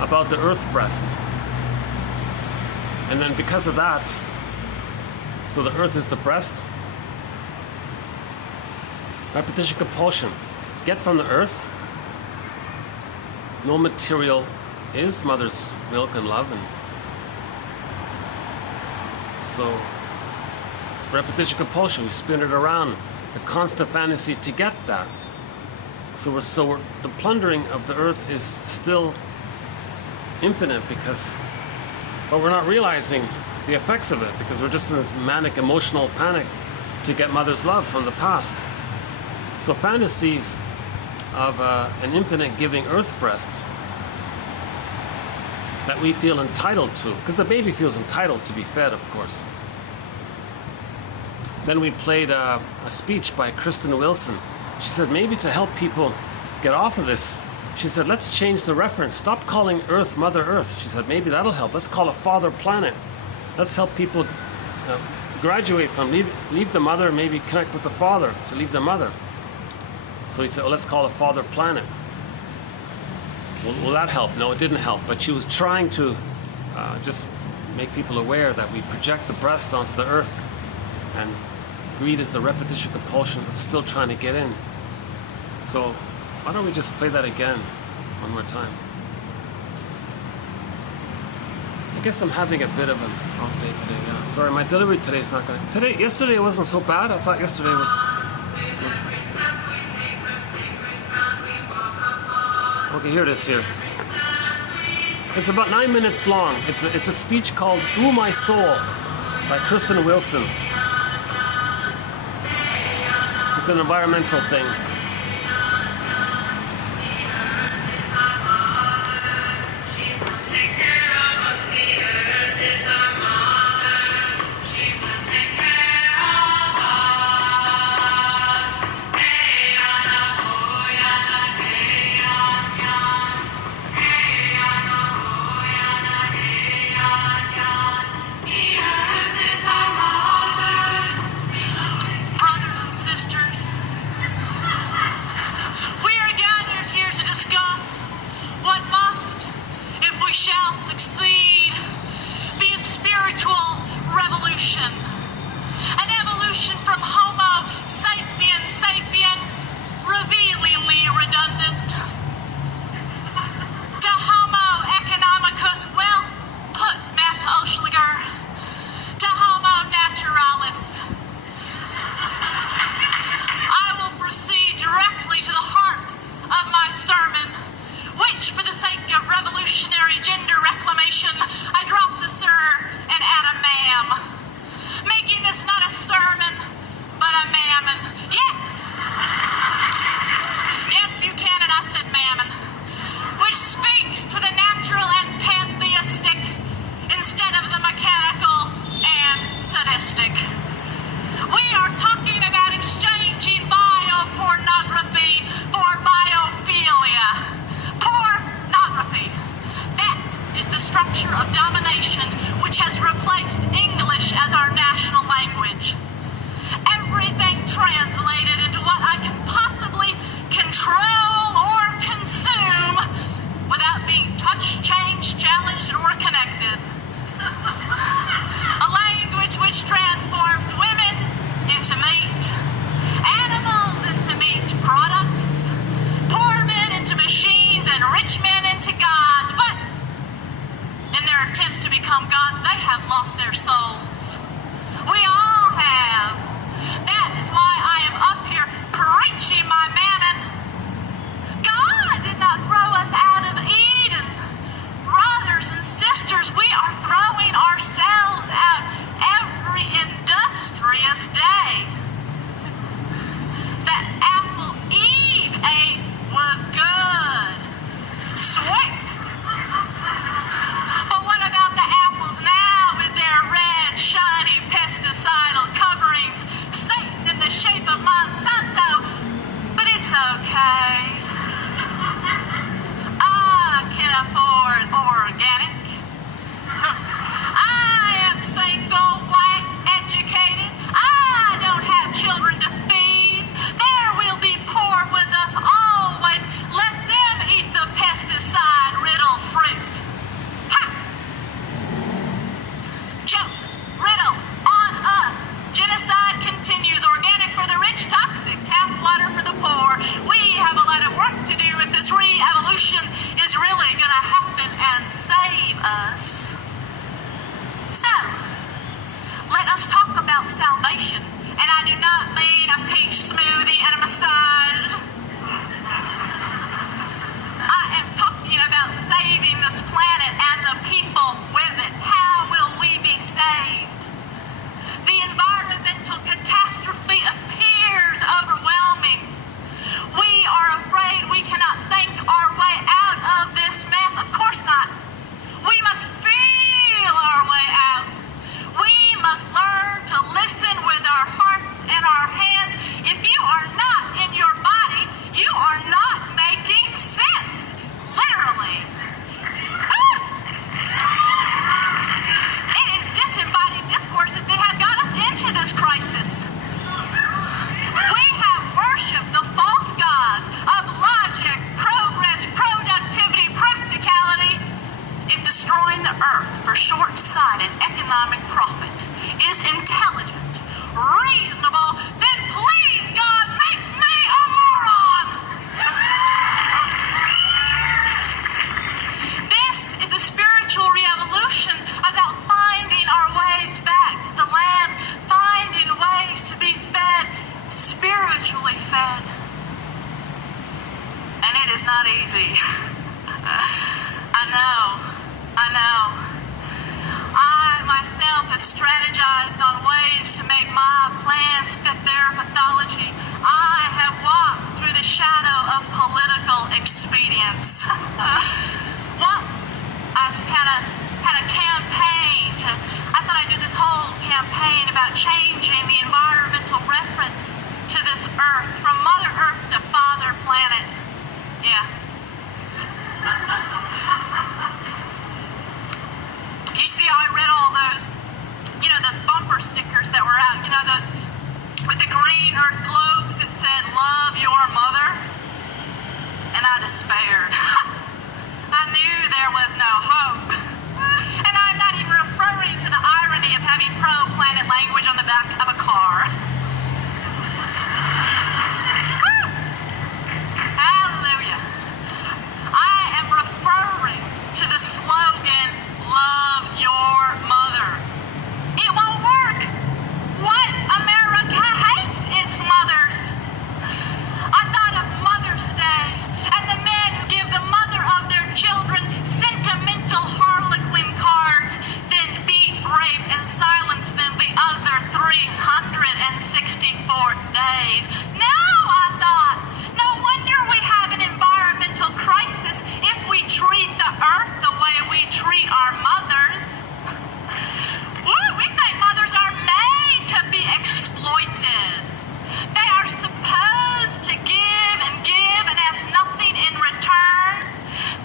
about the earth breast. And then because of that, so the earth is the breast. Repetition compulsion. Get from the earth. No material is mother's milk and love. And so repetition compulsion, we spin it around. The constant fantasy to get that. So the plundering of the earth is still infinite but we're not realizing the effects of it because we're just in this manic emotional panic to get mother's love from the past. So fantasies of an infinite giving earth breast that we feel entitled to, because the baby feels entitled to be fed, of course. Then we played a speech by Kristen Wilson. She said maybe to help people get off of this, she said, let's change the reference. Stop calling Earth Mother Earth. She said, maybe that'll help. Let's call it Father Planet. Let's help people graduate from, leave the mother, maybe connect with the father. So leave the mother. So he said, well, let's call it Father Planet. Will that help? No, it didn't help. But she was trying to just make people aware that we project the breast onto the earth. And greed is the repetition compulsion of still trying to get in. So why don't we just play that again one more time? I guess I'm having a bit of an off day today. Yeah. Sorry, my delivery today is not good. Yesterday it wasn't so bad. I thought yesterday was. Okay, here it is. Here. It's about 9 minutes long. It's a speech called "Ooh My Soul" by Kristen Wilson. It's an environmental thing. us. So, let us talk about salvation. And I do not mean a peach smoothie and a massage. I am talking about saving this planet and the people with it. How will we be saved? The environmental catastrophe appears overwhelming. We are afraid we cannot think our way out of this mess. Of course not. We must feel our way out. We must learn to listen with our hearts and our hands. If you are not in your body, you are not making sense. Literally. It is disembodied discourses that have got us into this crisis. We have worshipped the false gods of logic, progress, productivity, practicality. If destroying the earth for short-sighted economic profit is intelligent, reasonable, then please, God, make me a moron! This is a spiritual revolution about finding our ways back to the land, finding ways to be fed, spiritually fed. And it is not easy. I know. I myself have strategized on ways to make my plans fit their pathology. I have walked through the shadow of political expedience. Once I had a campaign I thought I'd do this whole campaign about changing the environmental reference to this earth, from Mother Earth to Father Planet. Yeah. You see, I read all those, those bumper stickers that were out, those with the green earth globes that said, "Love your mother." And I despaired. I knew there was no hope. And I'm not even referring to the irony of having pro-planet language on the back of a car. Hallelujah. I am referring to the slogan, "Love your mother." It won't work. What? America hates its mothers. I thought of Mother's Day and the men who give the mother of their children sentimental harlequin cards, then beat, rape, and silence them the other 364 days. No, I thought. No wonder we have an environmental crisis if we treat the earth the way we treat our mothers. We think mothers are made to be exploited. They are supposed to give and ask nothing in return.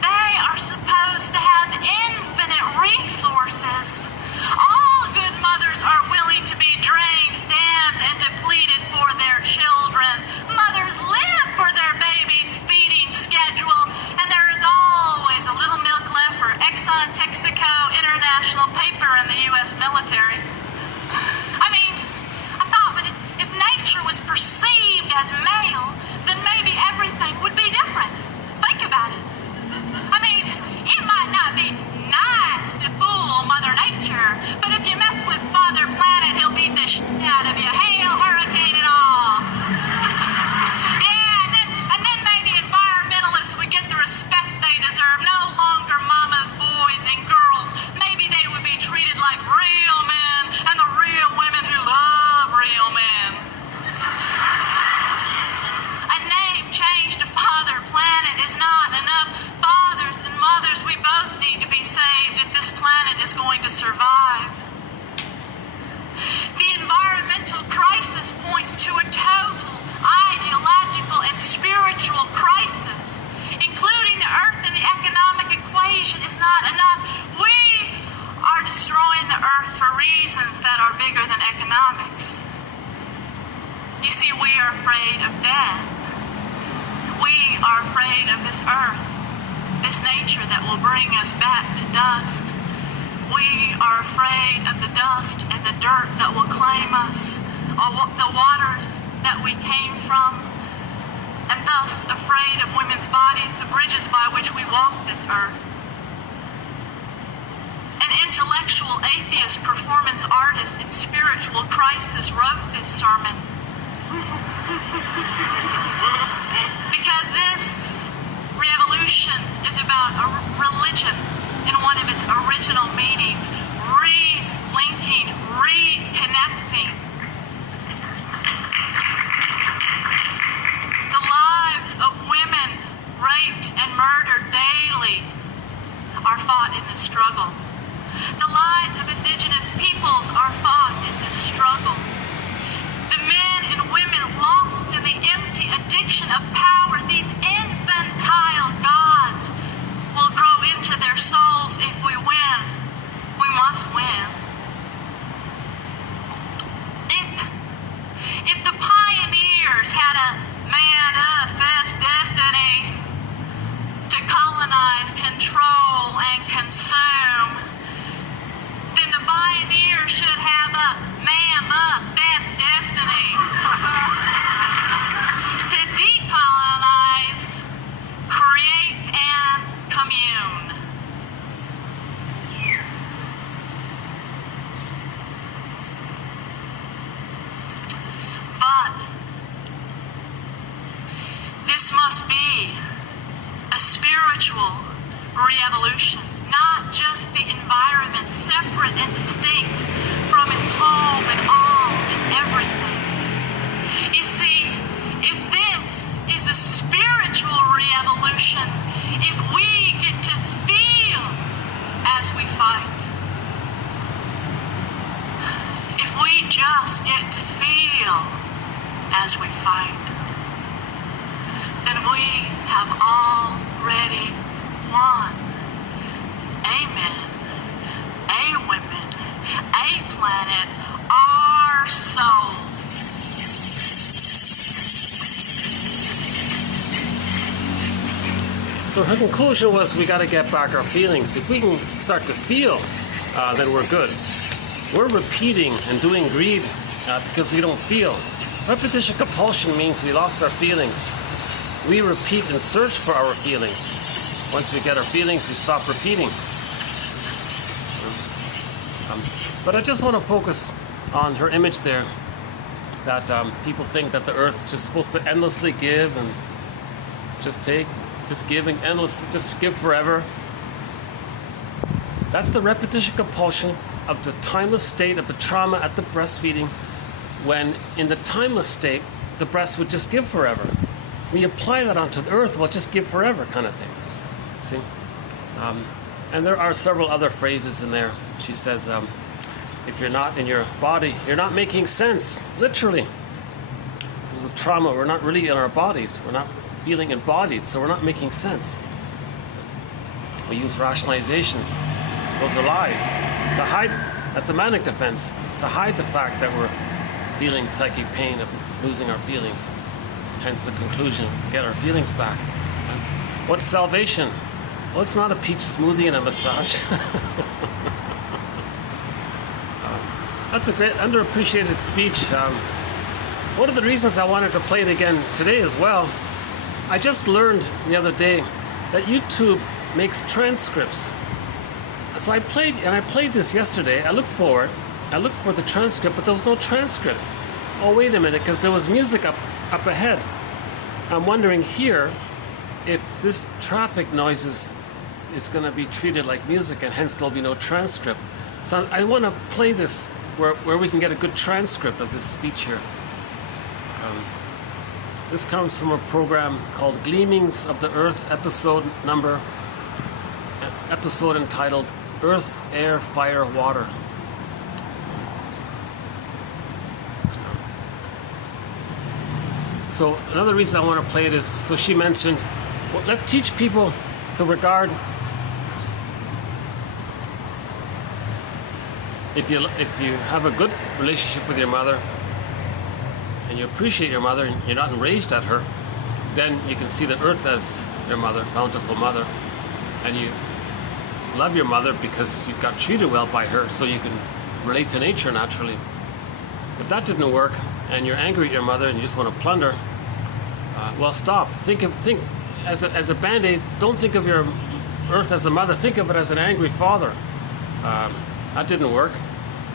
They are supposed to have infinite resources. All good mothers are willing to be drained, damned, and depleted for their children. Mothers live for their babies' feeding schedule, and there is always a little milk left for Exxon, Texaco, International Paper, and the U.S. military. I thought that if nature was perceived as male, then maybe everything would be different. Think about it. It might not be nice to fool Mother Nature, but if you mess with Father Planet, he'll beat the shit out of you. Hail, hurricane, and all. Yeah, and then maybe environmentalists would get the respect they deserve. No longer mamas, boys, and girls. Maybe they would be treated like real men, and the real women who love real men. A name changed to Father Planet is not enough. Fathers and mothers, we both need to be saved if this planet is going to survive. The environmental crisis points to a total ideological and spiritual crisis. Including the earth in the economic equation is not enough. We are destroying the earth for reasons that are bigger than economics. You see, we are afraid of death. We are afraid of this earth, this nature that will bring us back to dust. We are afraid of the dust and the dirt that will claim us, or the waters that we came from, and thus afraid of women's bodies, the bridges by which we walk this earth. intellectual atheist, performance artist, and spiritual crisis wrote this sermon. Because this revolution is about a religion in one of its original meanings, re-linking, reconnecting. The lives of women raped and murdered daily are fought in this struggle. The lives of indigenous peoples are fought in this struggle. The men and women lost in the empty addiction of power, these infantile gods, will grow into their souls if we win. We must win. If the pioneers had a manifest destiny to colonize, control, and consume, then the pioneers should have a manifest destiny to decolonize, create, and commune. But this must be a spiritual re-evolution, not just the environment separate and distinct from its home and all and everything. You see, if this is a spiritual re-evolution, if we get to feel as we fight, if we just get to feel as we fight, then we have already won. Amen. A women, a planet, our soul. So her conclusion was we got to get back our feelings. If we can start to feel, then we're good. We're repeating and doing greed because we don't feel. Repetition compulsion means we lost our feelings. We repeat and search for our feelings. Once we get our feelings, we stop repeating. But I just want to focus on her image there, that people think that the earth is just supposed to endlessly give and just take, just giving endlessly, just give forever. That's the repetition compulsion of the timeless state of the trauma at the breastfeeding, when in the timeless state, the breast would just give forever. When you apply that onto the earth, well, just give forever kind of thing. See? And there are several other phrases in there. She says, if you're not in your body, you're not making sense. Literally. This is with trauma. We're not really in our bodies. We're not feeling embodied, so we're not making sense. We use rationalizations. Those are lies. To hide, that's a manic defense. To hide the fact that we're feeling psychic pain of losing our feelings. Hence the conclusion, get our feelings back. What's salvation? Well, it's not a peach smoothie and a massage. That's a great underappreciated speech. One of the reasons I wanted to play it again today as well, I just learned the other day that YouTube makes transcripts. So I played this yesterday. I looked for it. I looked for the transcript, but there was no transcript. Oh, wait a minute, because there was music up ahead. I'm wondering here if this traffic noises is going to be treated like music, and hence there'll be no transcript. So I want to play this where we can get a good transcript of this speech here. This comes from a program called Gleamings of the Earth, episode entitled Earth, Air, Fire, Water. So another reason I want to play it is, so she mentioned, well, let's teach people to regard, if you have a good relationship with your mother, and you appreciate your mother, and you're not enraged at her, then you can see the earth as your mother, bountiful mother, and you love your mother because you got treated well by her, so you can relate to nature naturally. If that didn't work, and you're angry at your mother and you just want to plunder, well, stop. Think as a band-aid. Don't think of your earth as a mother. Think of it as an angry father. That didn't work.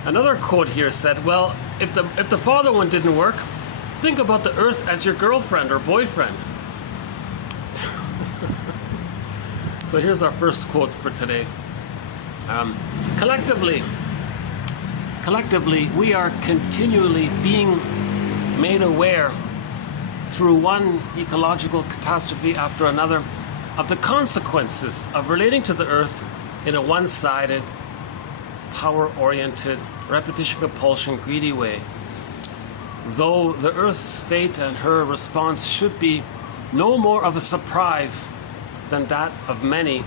Another quote here said, well, if the father one didn't work, think about the earth as your girlfriend or boyfriend. So here's our first quote for today. Collectively, we are continually being made aware through one ecological catastrophe after another of the consequences of relating to the earth in a one-sided, power-oriented, repetition compulsion, greedy way. Though the earth's fate and her response should be no more of a surprise than that of many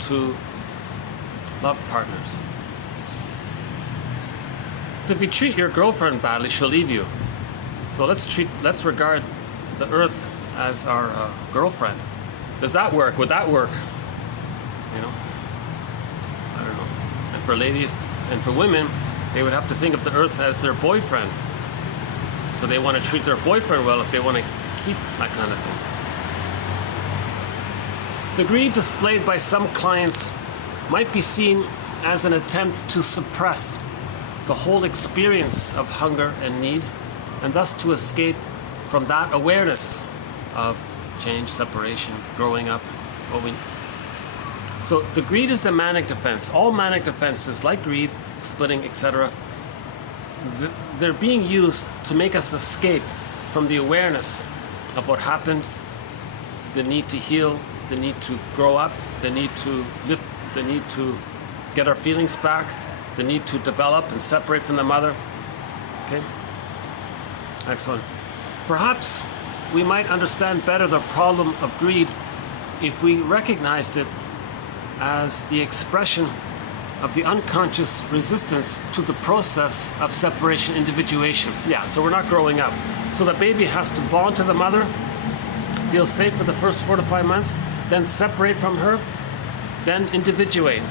to love partners. So if you treat your girlfriend badly, she'll leave you. So let's regard the earth as our girlfriend. Does that work? Would that work? You know, I don't know. And for ladies and for women, they would have to think of the earth as their boyfriend. So they want to treat their boyfriend well if they want to keep that kind of thing. The greed displayed by some clients might be seen as an attempt to suppress the whole experience of hunger and need, and thus to escape from that awareness of change, separation, growing up. So the greed is the manic defense. All manic defenses, like greed, splitting, etc., they're being used to make us escape from the awareness of what happened, the need to heal, the need to grow up, the need to lift, the need to get our feelings back, the need to develop and separate from the mother. Okay? Excellent. Perhaps we might understand better the problem of greed if we recognized it as the expression of the unconscious resistance to the process of separation, individuation. Yeah, so we're not growing up. So the baby has to bond to the mother, feel safe for the first 4 to 5 months, then separate from her, then individuate.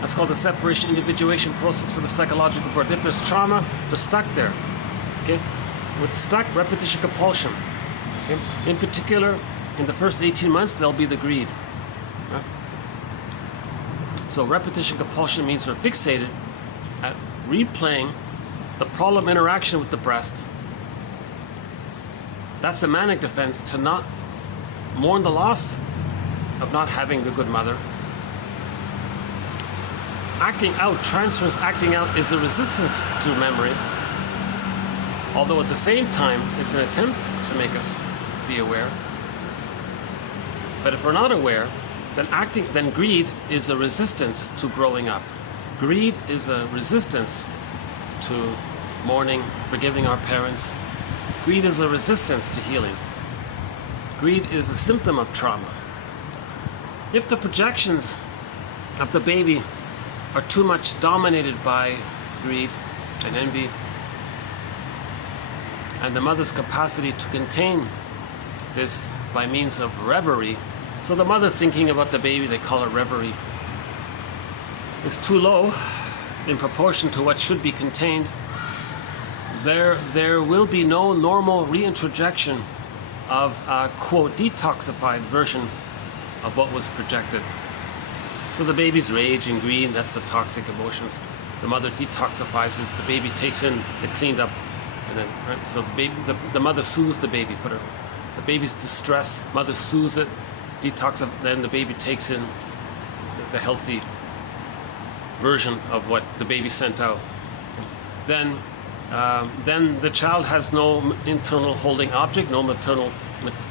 That's called the separation individuation process for the psychological birth. If there's trauma, they're stuck there. Okay? With stuck, repetition compulsion. Okay? In particular, in the first 18 months, there'll be the greed. Right? So repetition compulsion means we're fixated at replaying the problem interaction with the breast. That's a manic defense to not mourn the loss of not having the good mother. Acting out, transference acting out, is a resistance to memory, although at the same time it's an attempt to make us be aware. But if we're not aware, then greed is a resistance to growing up. Greed is a resistance to mourning, forgiving our parents. Greed is a resistance to healing. Greed is a symptom of trauma. If the projections of the baby are too much dominated by greed and envy, and the mother's capacity to contain this by means of reverie, so the mother thinking about the baby, they call it reverie, is too low in proportion to what should be contained, there will be no normal reintrojection of a, quote, detoxified version of what was projected. So the baby's rage and greed, that's the toxic emotions. The mother detoxifies, the baby takes in the cleaned up, and then, right? So the mother soothes the baby, the baby's distress, mother soothes it, detoxify, then the baby takes in the healthy version of what the baby sent out. Then the child has no internal holding object, no maternal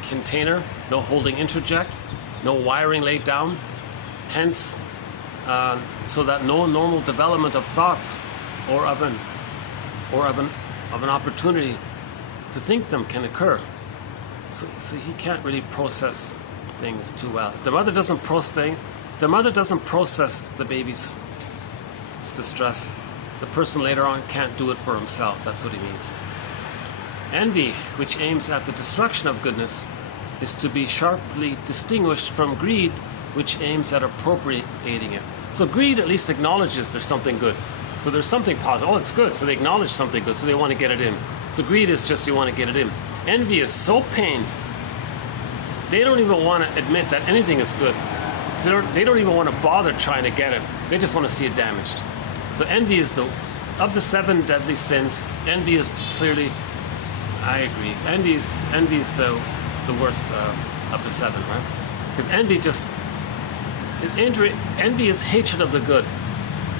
container, no holding introject, no wiring laid down. Hence, so that no normal development of thoughts or of an opportunity to think them can occur. So he can't really process things too well. If the mother doesn't process the baby's distress, the person later on can't do it for himself. That's what he means. Envy, which aims at the destruction of goodness, is to be sharply distinguished from greed, which aims at appropriating it. So greed at least acknowledges there's something good. So there's something positive. Oh, it's good. So they acknowledge something good. So they want to get it in. So greed is just you want to get it in. Envy is so pained, they don't even want to admit that anything is good. So they don't even want to bother trying to get it. They just want to see it damaged. So envy is of the 7 deadly sins, envy is clearly, I agree, envy is the worst of the 7, right? Because envy is hatred of the good.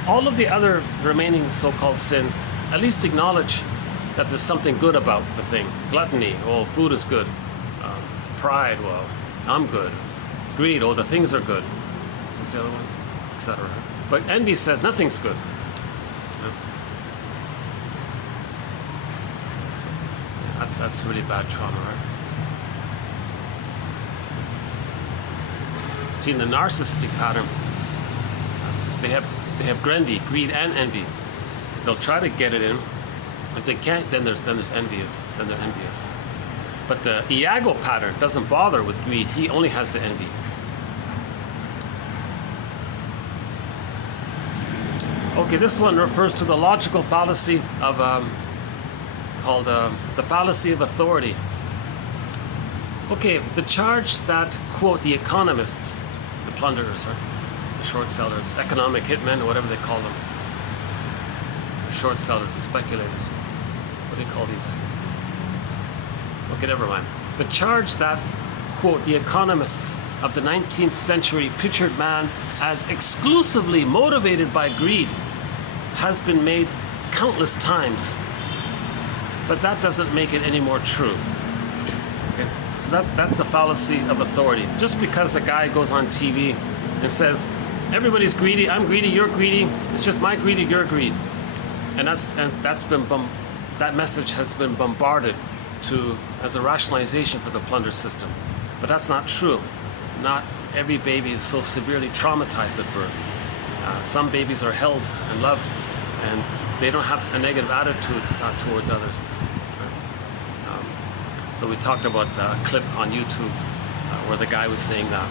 All of the other remaining so-called sins at least acknowledge that there's something good about the thing. Gluttony, oh, food is good. Pride, well, I'm good. Greed, oh, the things are good. What's the other one? Etc. But envy says nothing's good. So that's really bad trauma, right? See, in the narcissistic pattern, they have greed and envy. They'll try to get it in. If they can't, then they're envious. Then they're envious. But the Iago pattern doesn't bother with greed. He only has the envy. Okay, this one refers to the logical fallacy of called the fallacy of authority. Okay, the charge that, quote, the economists, the plunderers, right? The short sellers, economic hitmen, or whatever they call them. The short sellers, the speculators. What do you call these? Okay, never mind. The charge that, quote, the economists of the 19th century pictured man as exclusively motivated by greed has been made countless times, but that doesn't make it any more true. Okay? So that's the fallacy of authority. Just because a guy goes on TV and says, everybody's greedy, I'm greedy, you're greedy, it's just my greed, your greed. And that message has been bombarded as a rationalization for the plunder system. But that's not true. Not every baby is so severely traumatized at birth. Some babies are held and loved, and they don't have a negative attitude towards others. So we talked about a clip on YouTube where the guy was saying that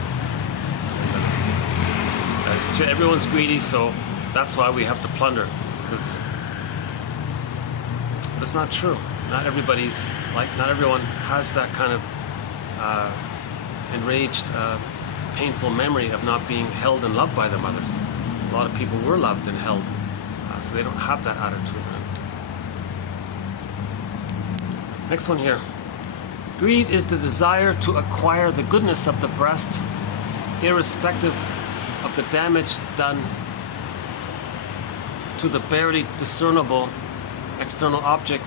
everyone's greedy, so that's why we have to plunder. Because that's not true. Not everyone has that kind of enraged, painful memory of not being held and loved by their mothers. A lot of people were loved and held, so they don't have that attitude. Next one here. Greed is the desire to acquire the goodness of the breast, irrespective of the damage done to the barely discernible external object.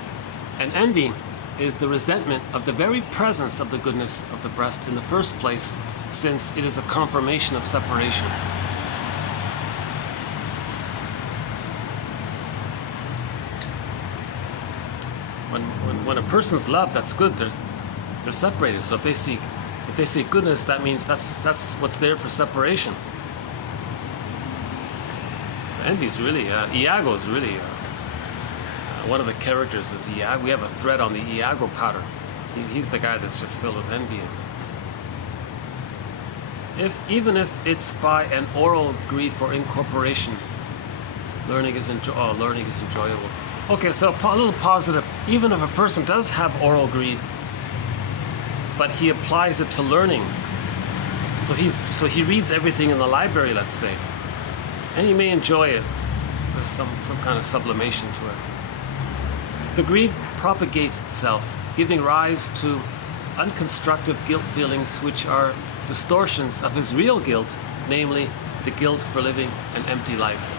And envy is the resentment of the very presence of the goodness of the breast in the first place, since it is a confirmation of separation. When a person's loved, that's good. They're separated. So if they see goodness, that means that's what's there for separation. So envy is really Iago is really. One of the characters is Iago. We have a thread on the Iago pattern. He's the guy that's just filled with envy. Even if it's by an oral greed for incorporation, learning is enjoyable. Okay, so a little positive. Even if a person does have oral greed, but he applies it to learning, so he reads everything in the library, let's say, and he may enjoy it. There's some kind of sublimation to it. The greed propagates itself, giving rise to unconstructive guilt feelings which are distortions of his real guilt, namely the guilt for living an empty life.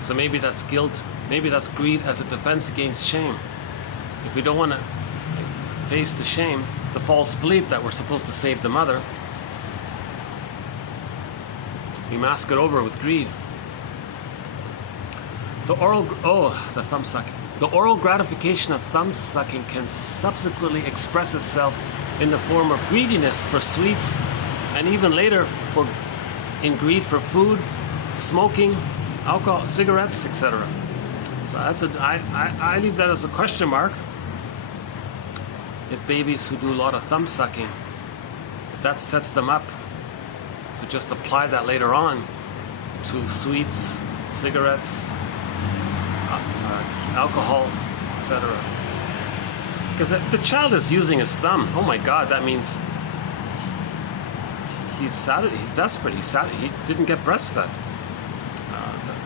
So maybe that's guilt, maybe that's greed as a defense against shame. If we don't want to face the shame, the false belief that we're supposed to save the mother, we mask it over with greed. The thumb sucking. The oral gratification of thumb sucking can subsequently express itself in the form of greediness for sweets, and even later in greed for food, smoking, alcohol, cigarettes, etc. So I leave that as a question mark. If babies who do a lot of thumb sucking, if that sets them up to just apply that later on to sweets, cigarettes, alcohol, etc. Because if the child is using his thumb, oh my God, that means he's sad, he's desperate, he's sad, he didn't get breastfed.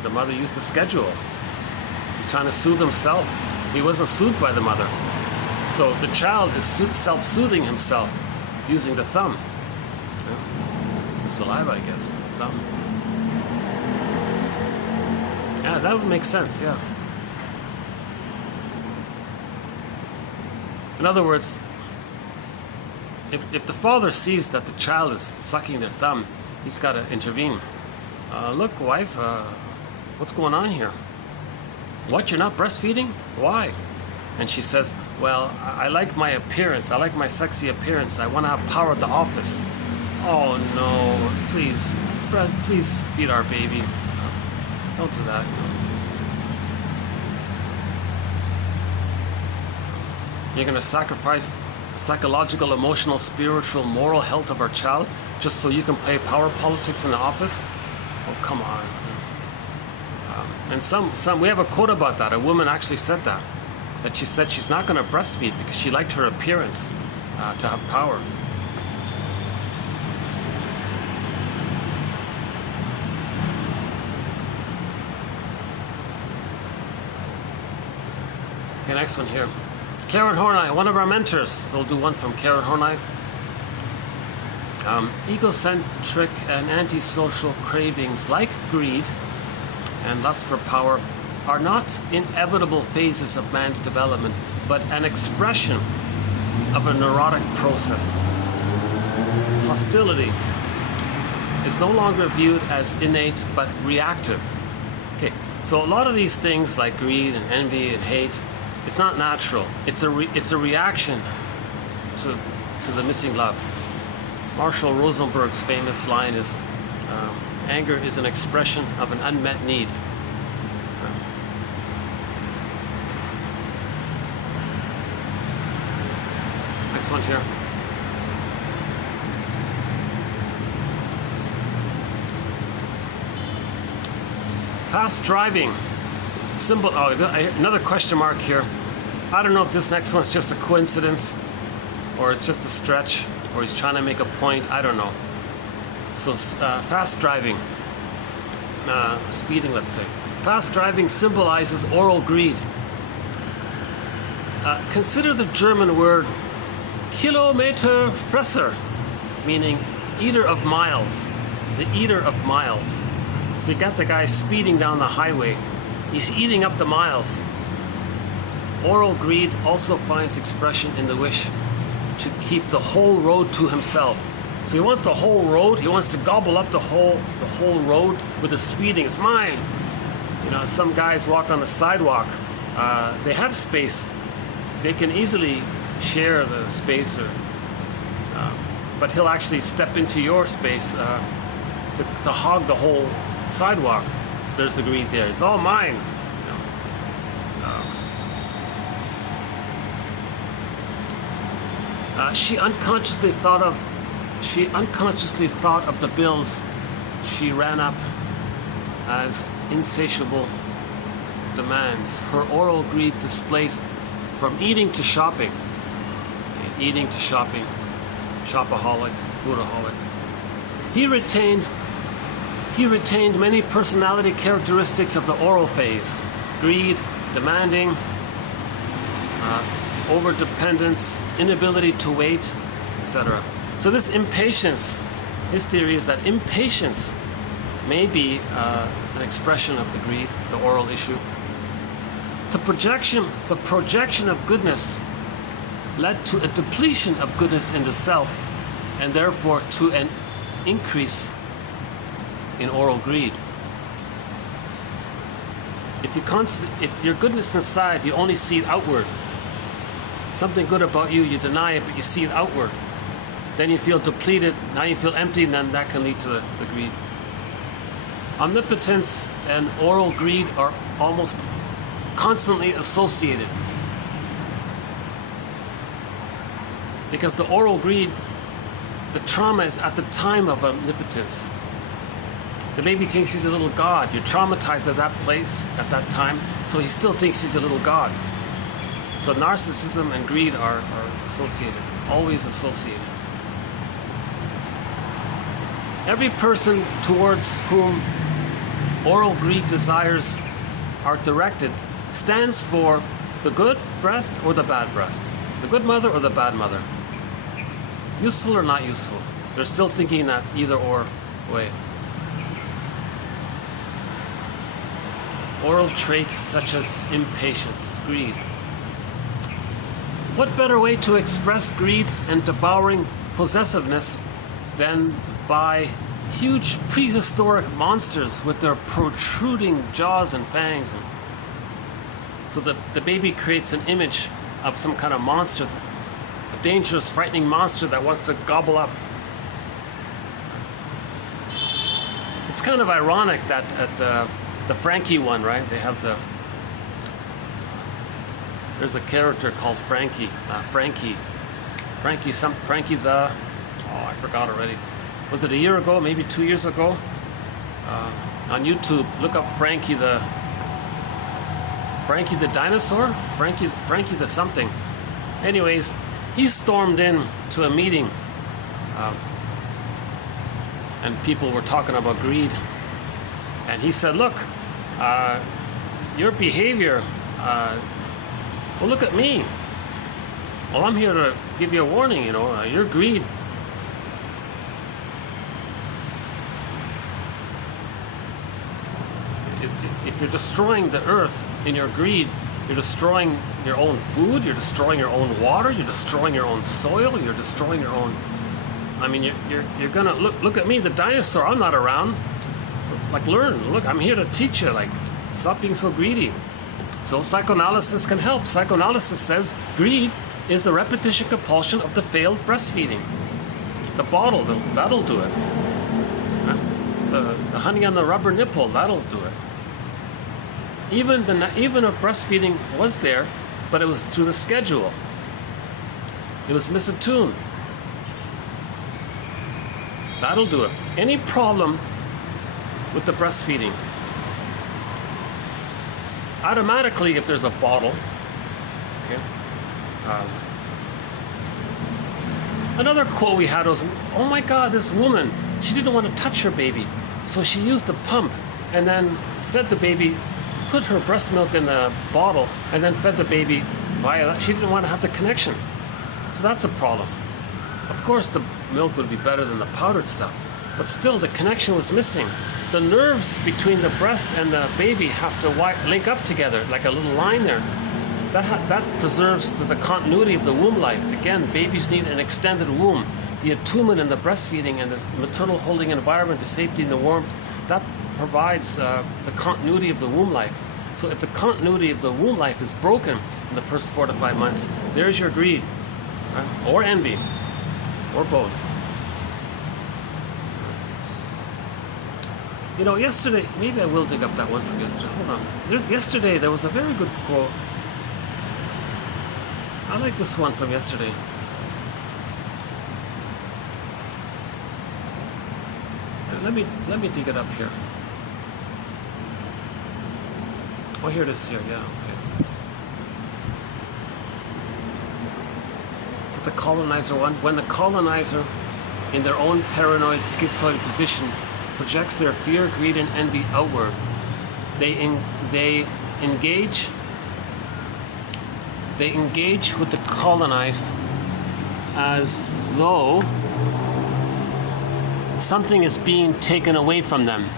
The mother used a schedule. He's trying to soothe himself. He wasn't soothed by the mother. So the child is self-soothing himself using the thumb. The saliva, I guess, the thumb. Yeah, that would make sense, yeah. In other words, if the father sees that the child is sucking their thumb, he's got to intervene. Look, wife, what's going on here? What, you're not breastfeeding? Why? And she says, well, I like my appearance. I like my sexy appearance. I want to have power at the office. Oh no, please feed our baby. Don't do that. You're going to sacrifice the psychological, emotional, spiritual, moral health of our child just so you can play power politics in the office? Oh, come on. And we have a quote about that. A woman actually said that she said she's not going to breastfeed because she liked her appearance to have power. Okay, next one here. Karen Horney, one of our mentors. So we'll do one from Karen Horney. Egocentric and antisocial cravings like greed and lust for power are not inevitable phases of man's development, but an expression of a neurotic process. Hostility is no longer viewed as innate, but reactive. Okay, so a lot of these things like greed and envy and hate, it's not natural. It's a reaction to the missing love. Marshall Rosenberg's famous line is, anger is an expression of an unmet need. Next one here. Fast driving. Symbol. Oh, another question mark here. I don't know if this next one's just a coincidence or it's just a stretch or he's trying to make a point. I don't know. So fast driving, speeding, let's say. Fast driving symbolizes oral greed. Consider the German word Kilometerfresser, meaning eater of miles. The eater of miles. So you got the guy speeding down the highway. He's eating up the miles. Oral greed also finds expression in the wish to keep the whole road to himself. So he wants the whole road. He wants to gobble up the whole road with the speeding. It's mine. You know, some guys walk on the sidewalk. They have space. They can easily share the space, but he'll actually step into your space to hog the whole sidewalk. So there's the greed there. It's all mine. She unconsciously thought of the bills she ran up as insatiable demands. Her oral greed displaced from eating to shopping. Okay, eating to shopping. Shopaholic, foodaholic. He retained many personality characteristics of the oral phase: greed, demanding, overdependence, inability to wait, etc. So this impatience, his theory is that impatience may be an expression of the greed, the oral issue. The projection of goodness led to a depletion of goodness in the self, and therefore to an increase in oral greed. If your goodness inside, you only see it outward. Something good about you, you deny it, but you see it outward. Then you feel depleted, now you feel empty, and then that can lead to the greed. Omnipotence and oral greed are almost constantly associated. Because the oral greed, the trauma is at the time of omnipotence. The baby thinks he's a little god. You're traumatized at that place, at that time, so he still thinks he's a little god. So narcissism and greed are associated, always associated. Every person towards whom oral greed desires are directed stands for the good breast or the bad breast, the good mother or the bad mother, useful or not useful. They're still thinking that either or way. Oral traits such as impatience, greed. What better way to express greed and devouring possessiveness than by huge prehistoric monsters with their protruding jaws and fangs? So the baby creates an image of some kind of monster, a dangerous, frightening monster that wants to gobble up. It's kind of ironic that at the Frankie one, right? They have there's a character called Frankie. Frankie the, oh, I forgot already. Was it a year ago? Maybe 2 years ago? On YouTube, look up Frankie the dinosaur? Frankie the something. Anyways, he stormed in to a meeting, and people were talking about greed. And he said, look, your behavior, well, look at me. Well, I'm here to give you a warning, your greed. If you're destroying the earth in your greed, you're destroying your own food, you're destroying your own water, you're destroying your own soil, you're destroying your own, I mean, you're gonna, look at me, the dinosaur, I'm not around. So, learn, look, I'm here to teach you, stop being so greedy. So psychoanalysis can help. Psychoanalysis says greed is a repetition compulsion of the failed breastfeeding. The bottle, that'll do it. The honey on the rubber nipple, that'll do it. Even if breastfeeding was there, but it was through the schedule. It was misattuned. That'll do it. Any problem with the breastfeeding, automatically, if there's a bottle, okay. Another quote we had was, oh my God, this woman, she didn't want to touch her baby, so she used the pump and then fed the baby, put her breast milk in the bottle, and then fed the baby via that. She didn't want to have the connection. So that's a problem. Of course, the milk would be better than the powdered stuff, but still the connection was missing. The nerves between the breast and the baby have to link up together, like a little line there. That preserves the continuity of the womb life. Again, babies need an extended womb. The attunement and the breastfeeding and the maternal holding environment, the safety and the warmth, that provides the continuity of the womb life. So if the continuity of the womb life is broken in the first 4 to 5 months, there's your greed, right? Or envy, or both. Yesterday, maybe I will dig up that one from yesterday. Hold on. Yesterday, there was a very good quote. I like this one from yesterday. Let me dig it up here. Oh, here it is here. Yeah, okay. Is it the colonizer one? When the colonizer, in their own paranoid schizoid position, projects their fear, greed, and envy outward, they engage with the colonized as though something is being taken away from them,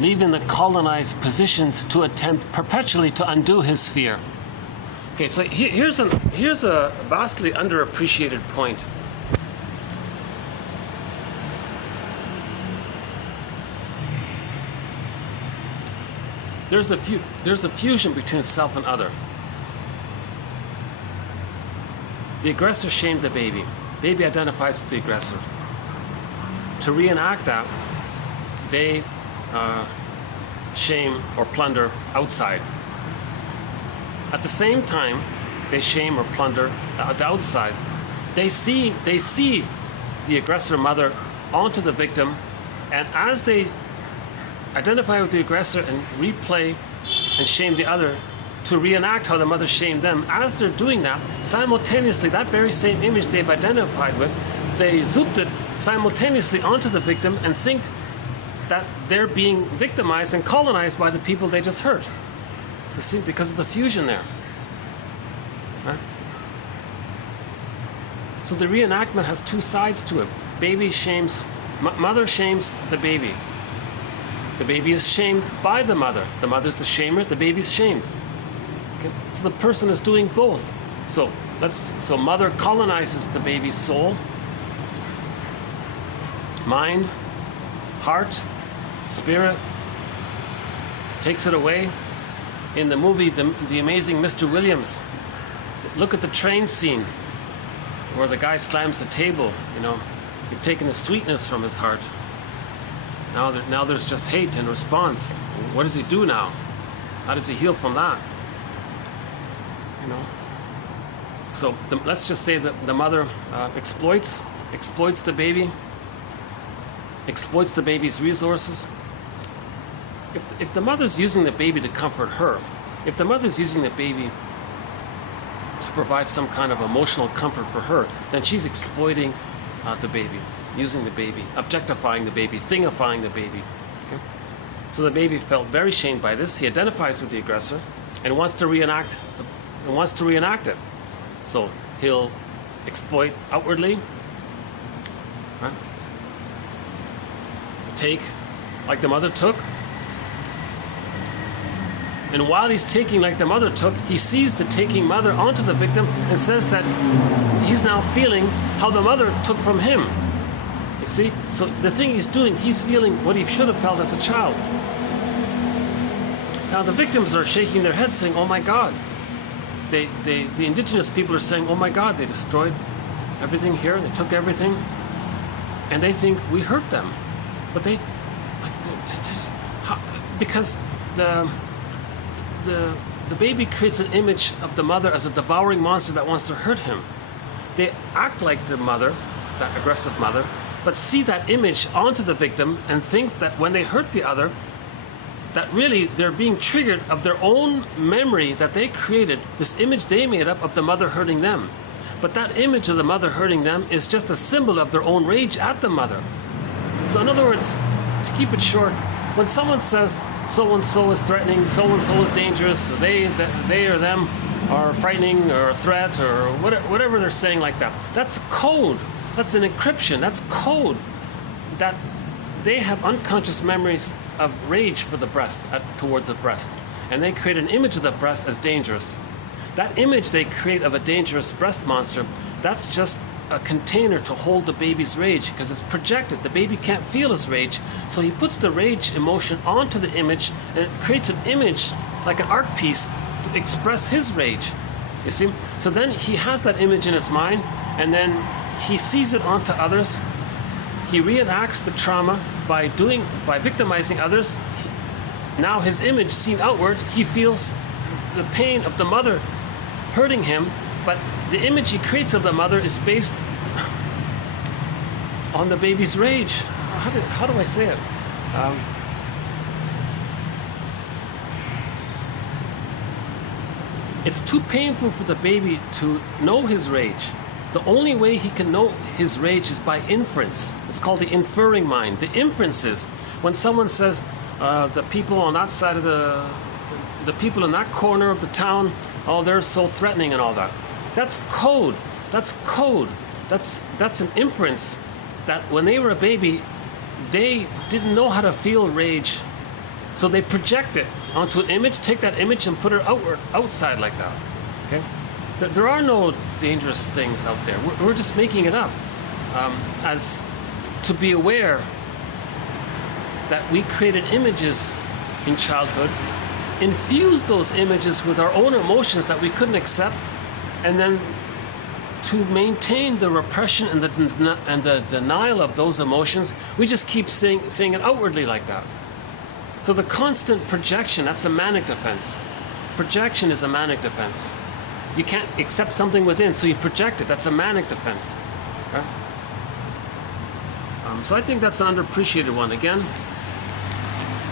leaving the colonized positioned to attempt perpetually to undo his fear. Okay, so here's a vastly underappreciated point. There's a fusion between self and other. The aggressor shamed the baby. Baby identifies with the aggressor. To reenact that, they shame or plunder outside. At the same time, they shame or plunder the outside. They see the aggressor mother onto the victim, and as they identify with the aggressor and replay and shame the other, to reenact how the mother shamed them. As they're doing that, simultaneously, that very same image they've identified with, they zooped it simultaneously onto the victim and think that they're being victimized and colonized by the people they just hurt. You see, because of the fusion there. Right? So the reenactment has two sides to it. Baby shames, mother shames the baby. The baby is shamed by the mother. The mother's the shamer, the baby's shamed. Okay? So the person is doing both. So mother colonizes the baby's soul, mind, heart, spirit, takes it away. In the movie, the Amazing Mr. Williams, look at the train scene where the guy slams the table. You know, you've taken the sweetness from his heart. Now there's just hate in response. What does he do now? How does he heal from that? You know. So let's just say that the mother exploits the baby, exploits the baby's resources. If the mother's using the baby to comfort her, if the mother's using the baby to provide some kind of emotional comfort for her, then she's exploiting the baby, using the baby, objectifying the baby, thingifying the baby. Okay? So the baby felt very shamed by this. He identifies with the aggressor and wants to reenact it. So he'll exploit outwardly, right? Take like the mother took. And while he's taking like the mother took, he sees the taking mother onto the victim and says that he's now feeling how the mother took from him. You see? So the thing he's doing, he's feeling what he should have felt as a child. Now the victims are shaking their heads saying, oh my God. The indigenous people are saying, oh my God, they destroyed everything here, they took everything. And they think we hurt them. But they just, because the baby creates an image of the mother as a devouring monster that wants to hurt him. They act like the mother, that aggressive mother, but see that image onto the victim and think that when they hurt the other, that really they're being triggered of their own memory that they created, this image they made up of the mother hurting them. But that image of the mother hurting them is just a symbol of their own rage at the mother. So in other words, to keep it short, when someone says so-and-so is threatening, so-and-so is dangerous, they or them are frightening or a threat or whatever they're saying like that, that's code. That's an encryption. That's code. That they have unconscious memories of rage for the breast, towards the breast. And they create an image of the breast as dangerous. That image they create of a dangerous breast monster, that's just a container to hold the baby's rage because it's projected. The baby can't feel his rage, so he puts the rage emotion onto the image and it creates an image like an art piece to express his rage. You see? So then he has that image in his mind and then he sees it onto others. He reenacts the trauma by victimizing others. Now his image seen outward, he feels the pain of the mother hurting him, but the image he creates of the mother is based on the baby's rage. How do I say it? It's too painful for the baby to know his rage. The only way he can know his rage is by inference. It's called the inferring mind. The inference is when someone says the people on that side of the people in that corner of the town, oh, they're so threatening and all that. That's code. That's code. That's an inference that when they were a baby, they didn't know how to feel rage. So they project it onto an image, take that image and put it outside like that. Okay? There are no dangerous things out there. We're just making it up. As to be aware that we created images in childhood, infused those images with our own emotions that we couldn't accept, and then to maintain the repression and the denial of those emotions, we just keep saying it outwardly like that. So the constant projection, that's a manic defense. Projection is a manic defense. You can't accept something within, so you project it. That's a manic defense. Right? So I think that's an underappreciated one. Again,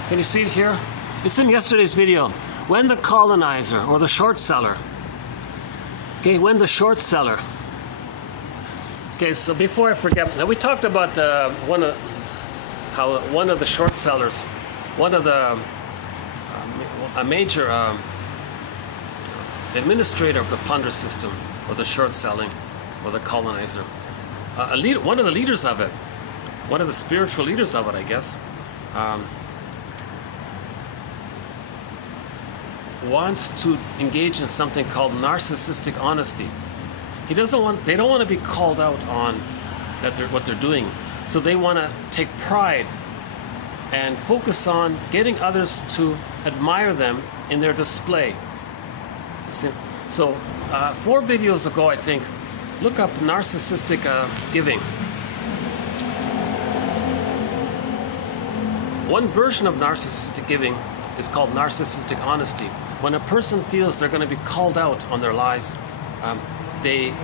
can you see it here? It's in yesterday's video. when the colonizer or the short seller, okay, when the short seller, okay, so before I forget, now we talked about one of the short sellers, one of the a major administrator of the plunder system, or the short selling, or the colonizer, one of the leaders of it, one of the spiritual leaders of it, I guess, wants to engage in something called narcissistic honesty. They don't want to be called out on what they're doing, so they want to take pride and focus on getting others to admire them in their display. See? So 4 videos ago, I think, look up narcissistic giving. One version of narcissistic giving is called narcissistic honesty. When a person feels they're going to be called out on their lies, they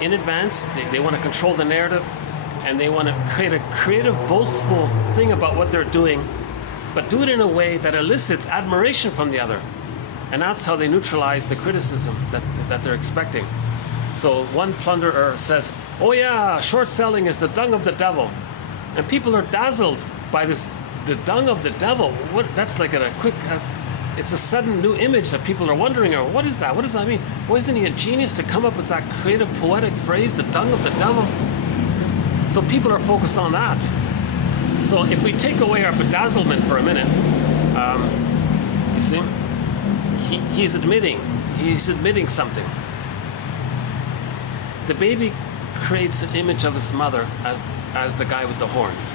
in advance, they want to control the narrative, and they want to create a creative, boastful thing about what they're doing, but do it in a way that elicits admiration from the other. And that's how they neutralize the criticism that they're expecting. So one plunderer says, "Oh yeah, short selling is the dung of the devil." And people are dazzled by this, the dung of the devil. That's like it's a sudden new image that people are wondering, what is that? What does that mean? Well, isn't he a genius to come up with that creative, poetic phrase, the dung of the devil? So people are focused on that. So if we take away our bedazzlement for a minute, you see, he's admitting something. The baby creates an image of his mother as the guy with the horns.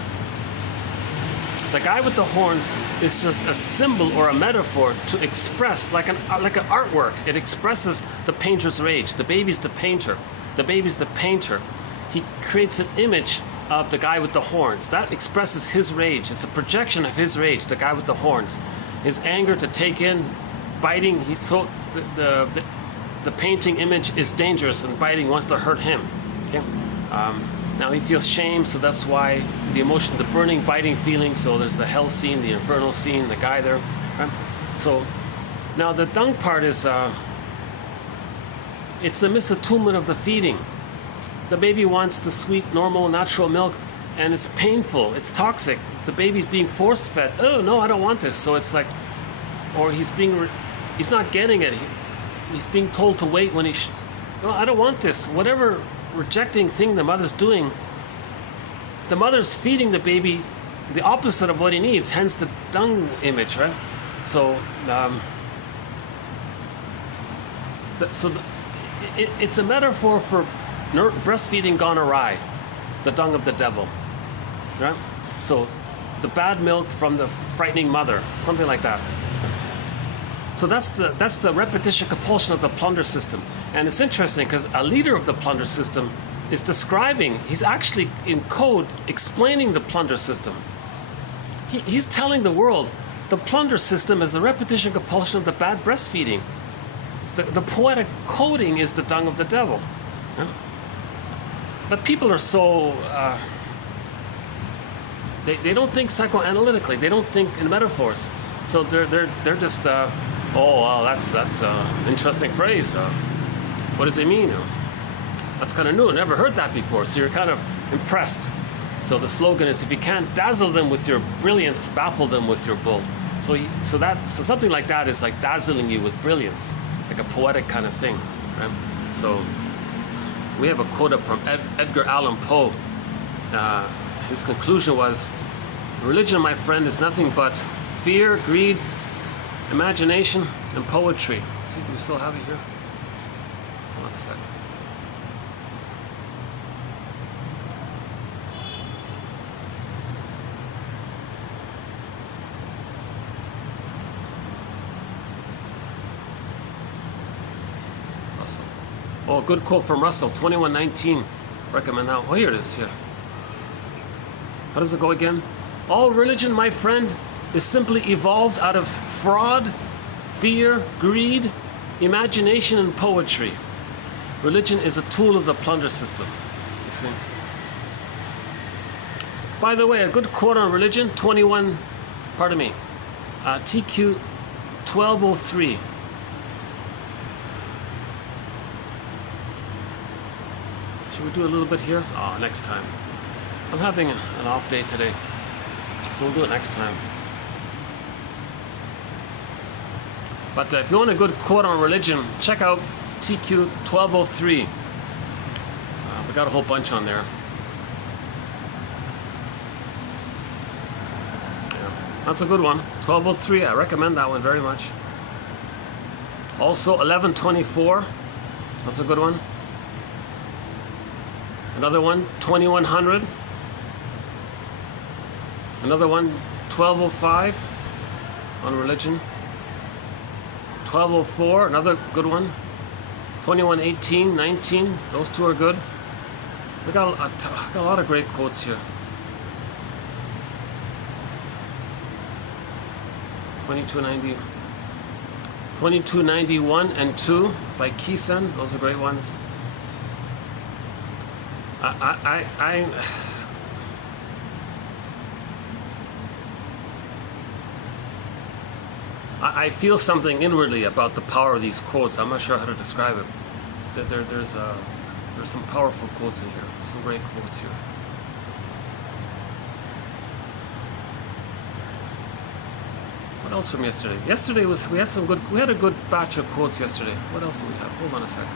The guy with the horns is just a symbol or a metaphor to express, like an artwork. It expresses the painter's rage. The baby's the painter. The baby's the painter. He creates an image of the guy with the horns. That expresses his rage. It's a projection of his rage, the guy with the horns. His anger to take in, biting. The painting image is dangerous, and biting wants to hurt him. Okay? Now he feels shame, so that's why the emotion, the burning, biting feeling. So there's the hell scene, the infernal scene, the guy there. Right? So now the dung part is, it's the misattunement of the feeding. The baby wants the sweet, normal, natural milk, and it's painful, it's toxic. The baby's being forced fed. Oh no, I don't want this. So it's like, or he's not getting it. He's being told to wait when no, I don't want this. Whatever rejecting thing the mother's doing, the mother's feeding the baby the opposite of what he needs, hence the dung image, right? So, it's a metaphor for breastfeeding gone awry, the dung of the devil, right? So, the bad milk from the frightening mother, something like that. So that's the repetition compulsion of the plunder system. And it's interesting because a leader of the plunder system is he's actually in code explaining the plunder system. He's telling the world the plunder system is the repetition compulsion of the bad breastfeeding. The poetic coding is the dung of the devil. Yeah? But people are so, they don't think psychoanalytically, they don't think in metaphors. So they're just, oh wow, that's an interesting phrase. What does it mean? That's kind of new. I never heard that before. So you're kind of impressed. So the slogan is, if you can't dazzle them with your brilliance, baffle them with your bull. So something like that is like dazzling you with brilliance, like a poetic kind of thing, right? So we have a quote up from Edgar Allan Poe. His conclusion was, religion, my friend, is nothing but fear, greed, imagination, and poetry. Let's see, do we still have it here? Hold on a second. Russell. Oh, good quote from Russell, 21:19. Recommend that. Oh, here it is, here. How does it go again? All religion, my friend, is simply evolved out of fraud, fear, greed, imagination, and poetry. Religion is a tool of the plunder system. You see? By the way, a good quote on religion, TQ 1203. Should we do a little bit here? Oh, next time. I'm having an off day today, so we'll do it next time. But if you want a good quote on religion, check out TQ 1203. We got a whole bunch on there. Yeah, that's a good one. 1203, I recommend that one very much. Also 1124, that's a good one. Another one, 2100. Another one, 1205 on religion. 1204, another good one. 2118, 19, those two are good. We got a lot of great quotes here. 2290, 2291 and 2 by Kisen, those are great ones. I feel something inwardly about the power of these quotes. I'm not sure how to describe it. There's some powerful quotes in here. Some great quotes here. What else from yesterday? Yesterday we had a good batch of quotes yesterday. What else do we have? Hold on a second.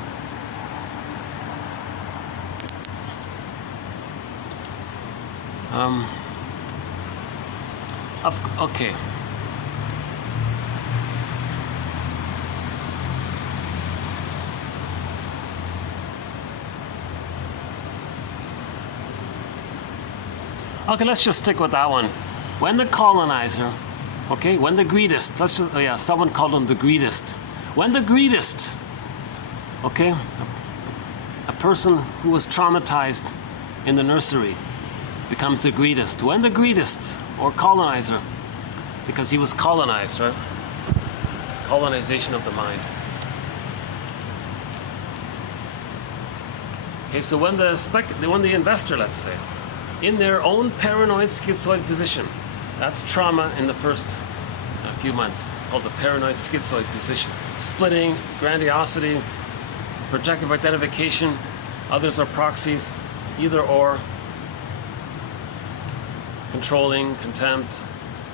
Okay. Okay, let's just stick with that one. When the colonizer, okay, when the greedist, someone called him the greedist. When the greedist, okay, a person who was traumatized in the nursery becomes the greedist. When the greedist or colonizer, because he was colonized, right? Colonization of the mind. Okay, so when the investor, let's say, in their own paranoid schizoid position, that's trauma in the first few months. It's called the paranoid schizoid position. Splitting, grandiosity, projective identification, others are proxies, either or, controlling, contempt,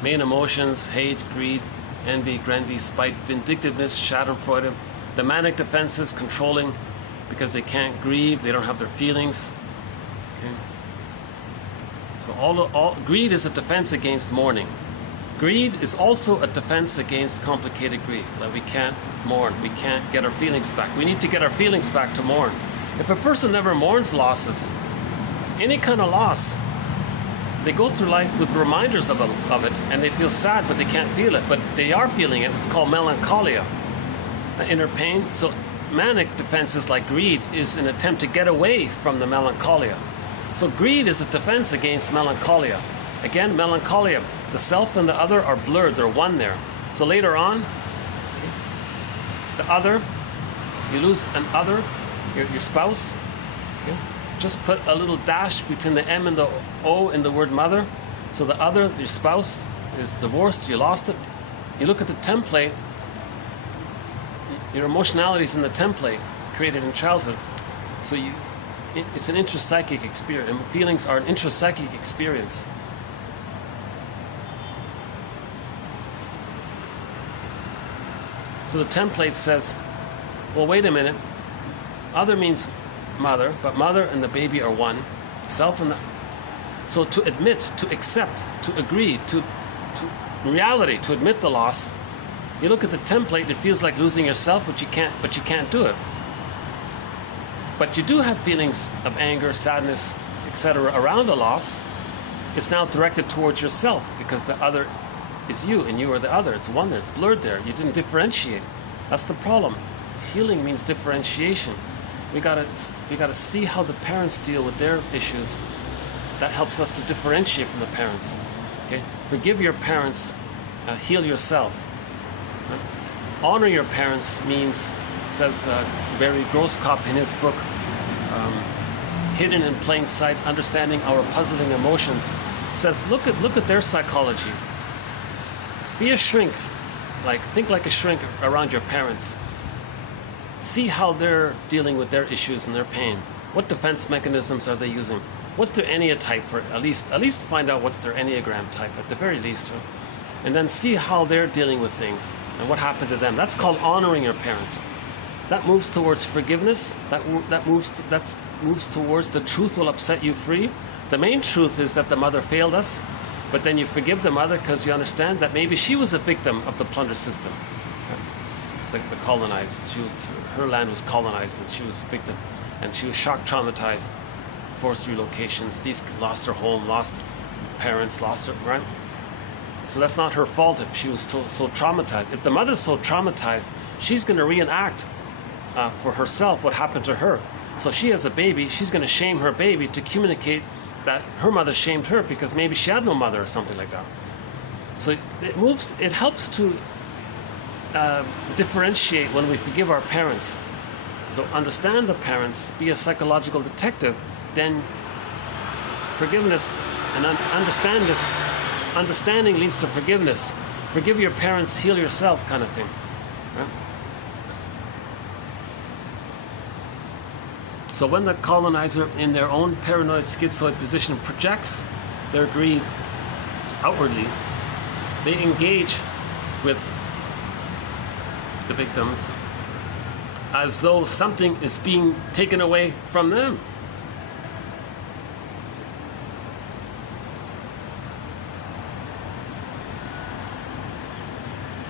main emotions, hate, greed, envy, granby, spite, vindictiveness, schadenfreude, the manic defenses, controlling because they can't grieve, they don't have their feelings. Okay. So all greed is a defense against mourning. Greed is also a defense against complicated grief. That we can't mourn, we can't get our feelings back. We need to get our feelings back to mourn. If a person never mourns losses, any kind of loss, they go through life with reminders of it, and they feel sad, but they can't feel it. But they are feeling it. It's called melancholia, inner pain. So manic defenses like greed is an attempt to get away from the melancholia. So greed is a defense against melancholia. Again, melancholia, the self and the other are blurred, they're one there. So later on, okay, the other, you lose an other, your spouse, okay, just put a little dash between the M and the O in the word mother. So the other, your spouse, is divorced, you lost it. You look at the template, your emotionality is in the template created in childhood. So it's an intrapsychic experience, and feelings are an intrapsychic experience. So the template says, well, wait a minute, other means mother, but mother and the baby are one, self and the... So to admit, to accept, to agree, to reality, to admit the loss, you look at the template, it feels like losing yourself, but you can't do it. But you do have feelings of anger, sadness, etc. around the loss. It's now directed towards yourself because the other is you and you are the other. It's one there, it's blurred there. You didn't differentiate. That's the problem. Healing means differentiation. We gotta see how the parents deal with their issues. That helps us to differentiate from the parents. Okay? Forgive your parents, heal yourself. Right? Honor your parents means, says Barry Grosskopf in his book, Hidden in Plain Sight, Understanding Our Puzzling Emotions, says look at their psychology. Be a shrink think like a shrink around your parents. See how they're dealing with their issues and their pain. What defense mechanisms are they using? What's their enneatype for at least find out what's their enneagram type at the very least, right? And then see how they're dealing with things and what happened to them. That's called honoring your parents. That moves towards forgiveness. That moves towards the truth will upset you free. The main truth is that the mother failed us, but then you forgive the mother because you understand that maybe she was a victim of the plunder system, the colonized. Her land was colonized, and she was a victim, and she was shock traumatized, forced relocations. These lost her home, lost parents, lost her right. So that's not her fault if she was so traumatized. If the mother's so traumatized, she's going to reenact for herself what happened to her. So she has a baby, she's going to shame her baby to communicate that her mother shamed her because maybe she had no mother or something like that. So it helps to differentiate when we forgive our parents. So understand the parents, be a psychological detective, then forgiveness and understanding leads to forgiveness. Forgive your parents, heal yourself kind of thing. Right? So when the colonizer in their own paranoid schizoid position projects their greed outwardly, they engage with the victims as though something is being taken away from them.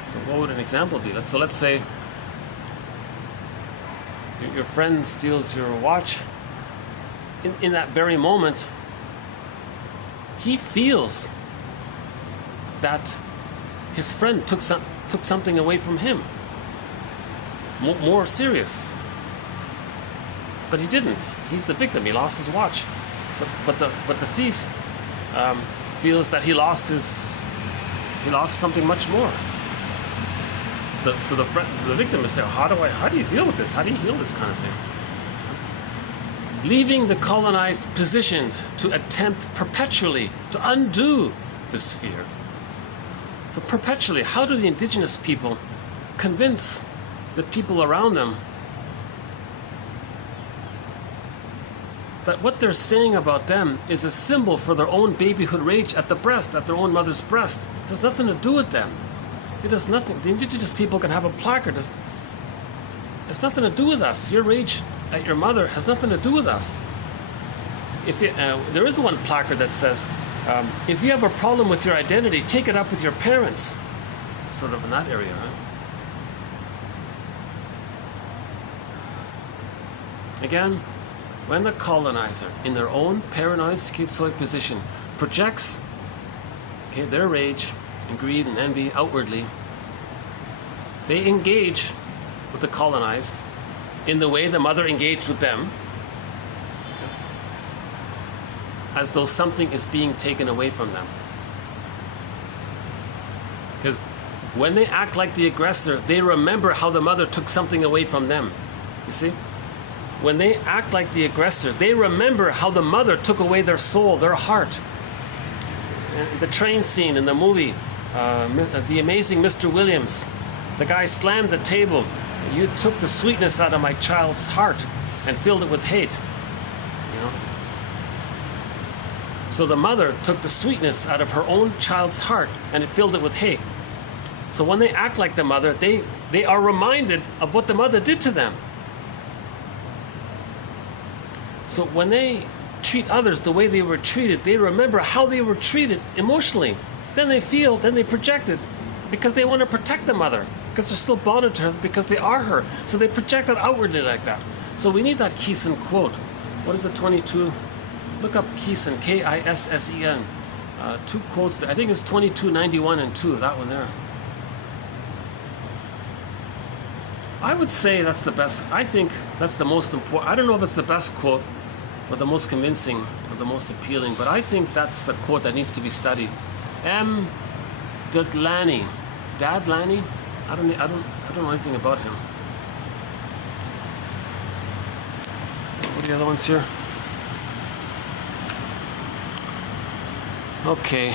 So what would an example be? Let's say your friend steals your watch. In that very moment, he feels that his friend took something away from him, more serious. But he didn't. He's the victim. He lost his watch. But the thief feels that he lost something much more. So the victim is saying, how do you deal with this? How do you heal this kind of thing? Leaving the colonized positioned to attempt perpetually to undo this fear. So perpetually, how do the indigenous people convince the people around them that what they're saying about them is a symbol for their own babyhood rage at their own mother's breast? It has nothing to do with them. It has nothing. The indigenous people can have a placard. It's nothing to do with us. Your rage at your mother has nothing to do with us. There is one placard that says, if you have a problem with your identity, take it up with your parents. Sort of in that area, huh? Again, when the colonizer, in their own paranoid schizoid position, projects their rage and greed and envy outwardly, they engage with the colonized in the way the mother engaged with them, as though something is being taken away from them. Because when they act like the aggressor, they remember how the mother took something away from them. You see? When they act like the aggressor, they remember how the mother took away their soul, their heart. The train scene in the movie, The Amazing Mr. Williams, the guy slammed the table. You took the sweetness out of my child's heart and filled it with hate. You know? So the mother took the sweetness out of her own child's heart and it filled it with hate. So when they act like the mother, they are reminded of what the mother did to them. So when they treat others the way they were treated, they remember how they were treated emotionally. Then they project it because they want to protect the mother, because they're still bonded to her, because they are her. So they project it outwardly like that. So we need that Kisen quote. What is it, 22? Look up Kisen, K-I-S-S-E-N. Two quotes there. I think it's 2291 and 2, that one there. I would say that's the best. I think that's the most important. I don't know if it's the best quote or the most convincing or the most appealing, but I think that's a quote that needs to be studied. M. Dadlani. Dadlani? I don't know anything about him. What are the other ones here? Okay.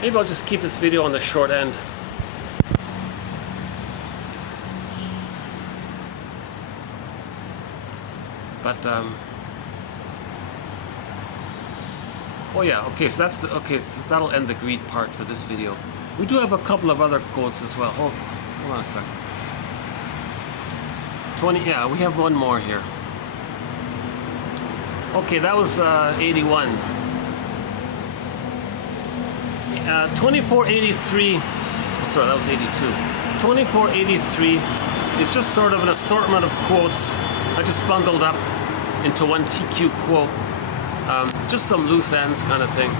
Maybe I'll just keep this video on the short end. But oh yeah, okay, so that's the, okay, so that'll end the greed part for this video. We do have a couple of other quotes as well. Hold on a second. 20, yeah, we have one more here. Okay, that was 81. 2483, sorry, that was 82. 2483 is just sort of an assortment of quotes I just bundled up into one TQ quote. Just some loose ends kind of thing.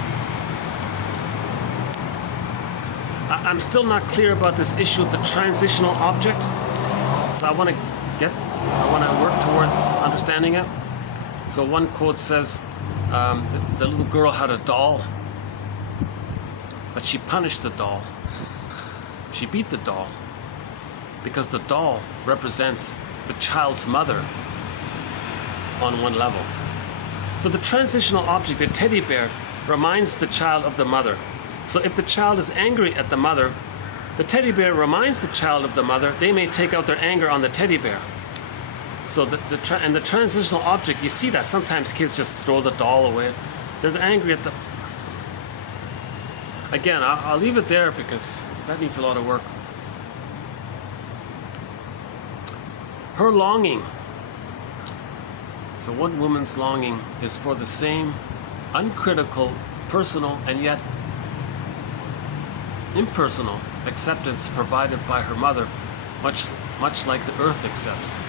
I'm still not clear about this issue of the transitional object, so I want to work towards understanding it. So one quote says, the little girl had a doll, but she punished the doll. She beat the doll because the doll represents the child's mother on one level. So the transitional object, the teddy bear, reminds the child of the mother. So if the child is angry at the mother, the teddy bear reminds the child of the mother. They may take out their anger on the teddy bear. So the transitional object, you see that sometimes kids just throw the doll away. They're angry at the... Again, I'll leave it there because that needs a lot of work. Her longing. So one woman's longing is for the same uncritical, personal, and yet impersonal acceptance provided by her mother, much like the earth accepts.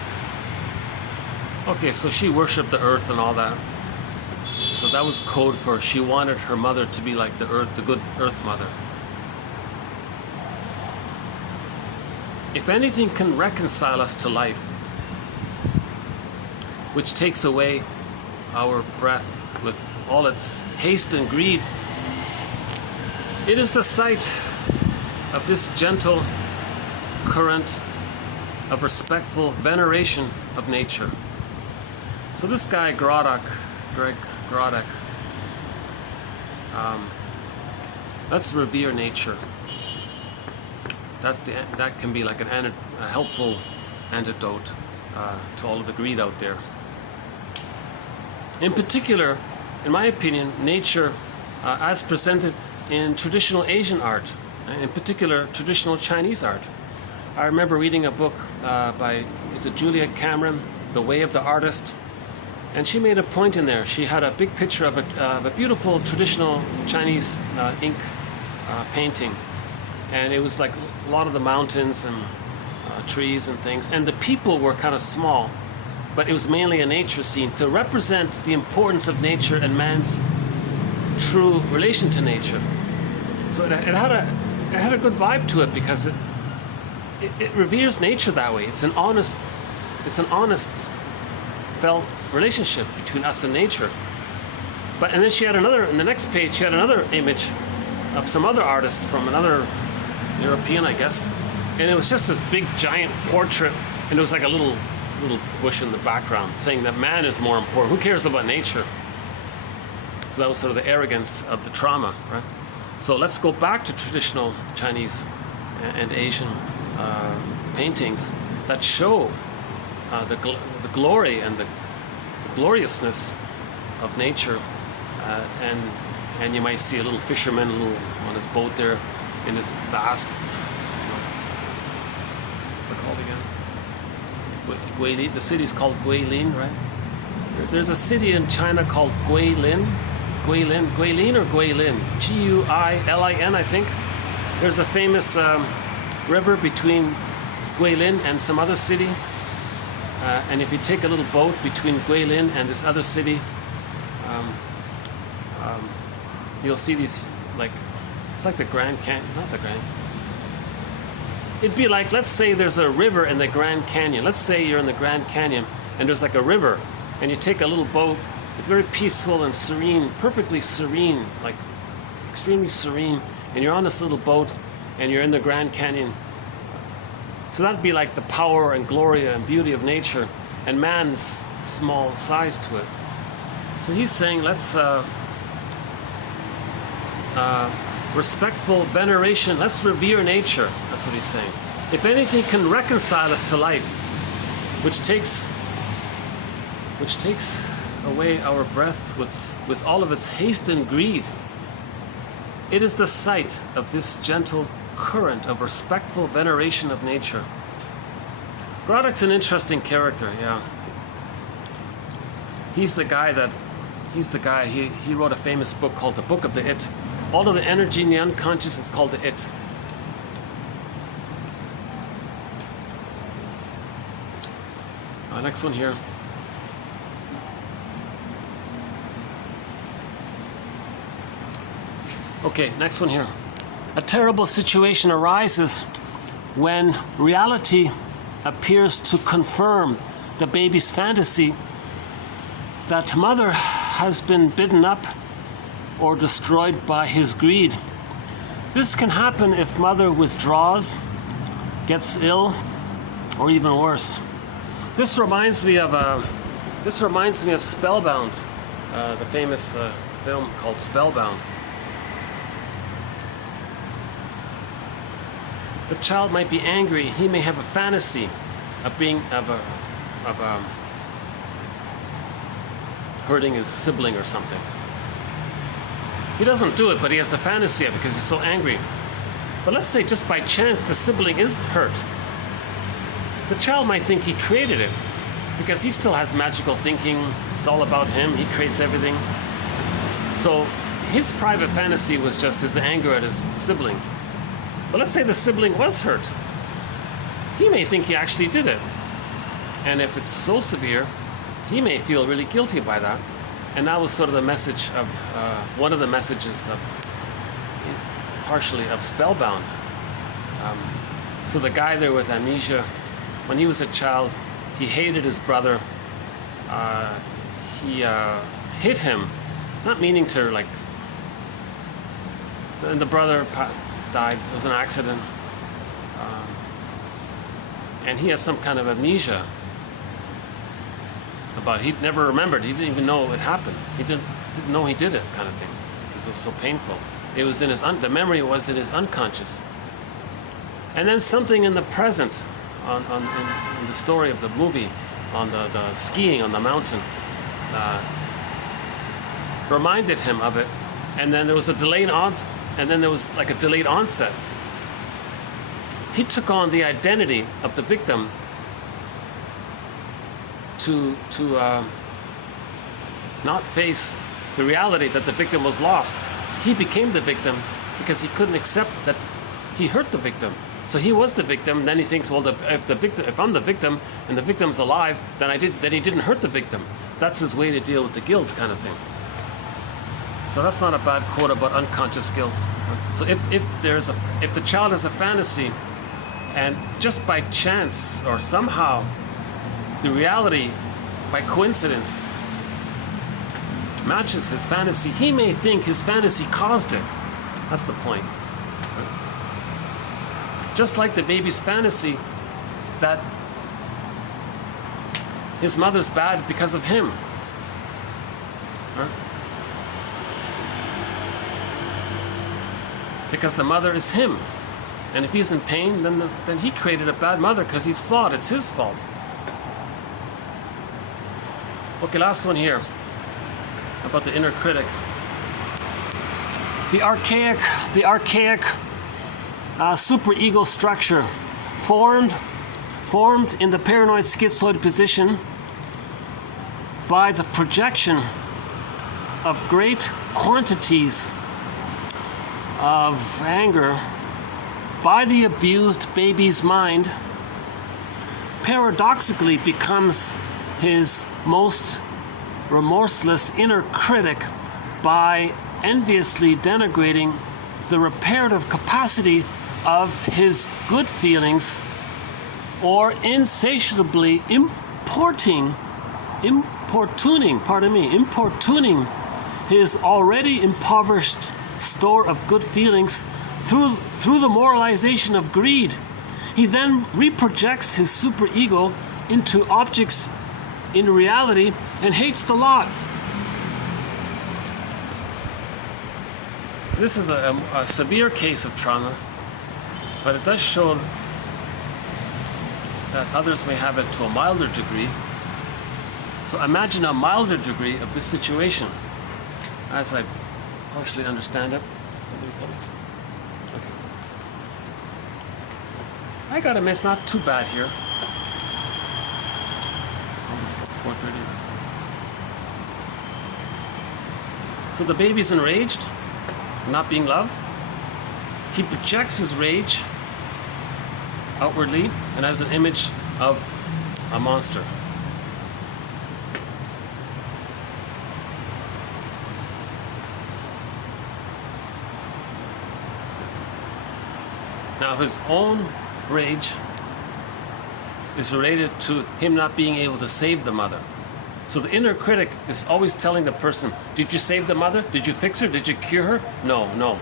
Okay, so she worshipped the earth and all that. So that was code for she wanted her mother to be like the earth, the good earth mother. If anything can reconcile us to life, which takes away our breath with all its haste and greed, it is the sight of this gentle current of respectful veneration of nature. So this guy Greg Grodek, let's revere nature. That can be like a helpful antidote to all of the greed out there. In particular, in my opinion, nature as presented in traditional Asian art, in particular traditional Chinese art. I remember reading a book by, is it Julia Cameron, The Way of the Artist? And she made a point in there. She had a big picture of a beautiful traditional Chinese ink painting. And it was like a lot of the mountains and trees and things. And the people were kind of small, but it was mainly a nature scene to represent the importance of nature and man's true relation to nature. So it had a good vibe to it because it reveres nature that way. It's an honest felt relationship between us and nature. And then she had another, in the next page, she had another image of some other artist from another European, I guess. And it was just this big giant portrait, and it was like a little bush in the background saying that man is more important. Who cares about nature? So that was sort of the arrogance of the trauma, right? So let's go back to traditional Chinese and Asian paintings that show the glory and the gloriousness of nature, and you might see a little fisherman on his boat there in this vast, what's it called again? Guilin. The city's called Guilin, right? There's a city in China called Guilin or Guilin, Guilin, I think. There's a famous river between Guilin and some other city. And if you take a little boat between Guilin and this other city, you'll see these, like, it's like the Grand Canyon, not the Grand. It'd be like, let's say there's a river in the Grand Canyon. Let's say you're in the Grand Canyon and there's like a river, and you take a little boat. It's very peaceful and serene, perfectly serene, like extremely serene. And you're on this little boat and you're in the Grand Canyon. So that'd be like the power and glory and beauty of nature and man's small size to it. respectful veneration. Let's revere nature. That's what he's saying. If anything can reconcile us to life, which takes away our breath with all of its haste and greed, it is the sight of this gentle current of respectful veneration of nature. Grodek's an interesting character, yeah. He's the guy, he wrote a famous book called The Book of the It. All of the energy in the unconscious is called the It. Next one here. Okay, next one here. A terrible situation arises when reality appears to confirm the baby's fantasy that mother has been bitten up or destroyed by his greed. This can happen if mother withdraws, gets ill, or even worse. This reminds me of Spellbound, the famous film called Spellbound. The child might be angry. He may have a fantasy of hurting his sibling or something. He doesn't do it, but he has the fantasy of it because he's so angry. But let's say just by chance the sibling is hurt. The child might think he created it because he still has magical thinking. It's all about him. He creates everything. So his private fantasy was just his anger at his sibling. But let's say the sibling was hurt. He may think he actually did it. And if it's so severe, he may feel really guilty by that. And that was sort of the message of, one of the messages of, partially of Spellbound. So the guy there with amnesia, when he was a child, he hated his brother. He hit him, not meaning to, like, and the brother died. It was an accident. And he has some kind of amnesia about, he never remembered. He didn't even know it happened. He didn't know he did it, kind of thing, because it was so painful. It was in his, the memory was in his unconscious. And then something in the present, in the story of the movie, on the skiing on the mountain, reminded him of it. And then there was a delayed onset, and then there was like a delayed onset. He took on the identity of the victim to not face the reality that the victim was lost. He became the victim because he couldn't accept that he hurt the victim. So he was the victim. Then he thinks, well, if I'm the victim and the victim's alive, then he didn't hurt the victim. So that's his way to deal with the guilt, kind of thing. So that's not a bad quote about unconscious guilt. So if the child has a fantasy, and just by chance or somehow the reality, by coincidence, matches his fantasy, he may think his fantasy caused it. That's the point. Just like the baby's fantasy that his mother's bad because of him. Because the mother is him. And if he's in pain, then he created a bad mother because he's flawed. It's his fault. Okay, last one here about the inner critic. The archaic superego structure formed in the paranoid schizoid position by the projection of great quantities of anger by the abused baby's mind, paradoxically becomes his most remorseless inner critic by enviously denigrating the reparative capacity of his good feelings, or insatiably importuning his already impoverished store of good feelings through the moralization of greed. He then reprojects his superego into objects in reality and hates the lot. This is a severe case of trauma, but it does show that others may have it to a milder degree. So imagine a milder degree of this situation, as I partially understand it. Okay. I gotta admit, it's not too bad here. Almost 4:30. So the baby's enraged, not being loved. He projects his rage outwardly and as an image of a monster. Now his own rage is related to him not being able to save the mother. So the inner critic is always telling the person, did you save the mother? Did you fix her? Did you cure her? No, no.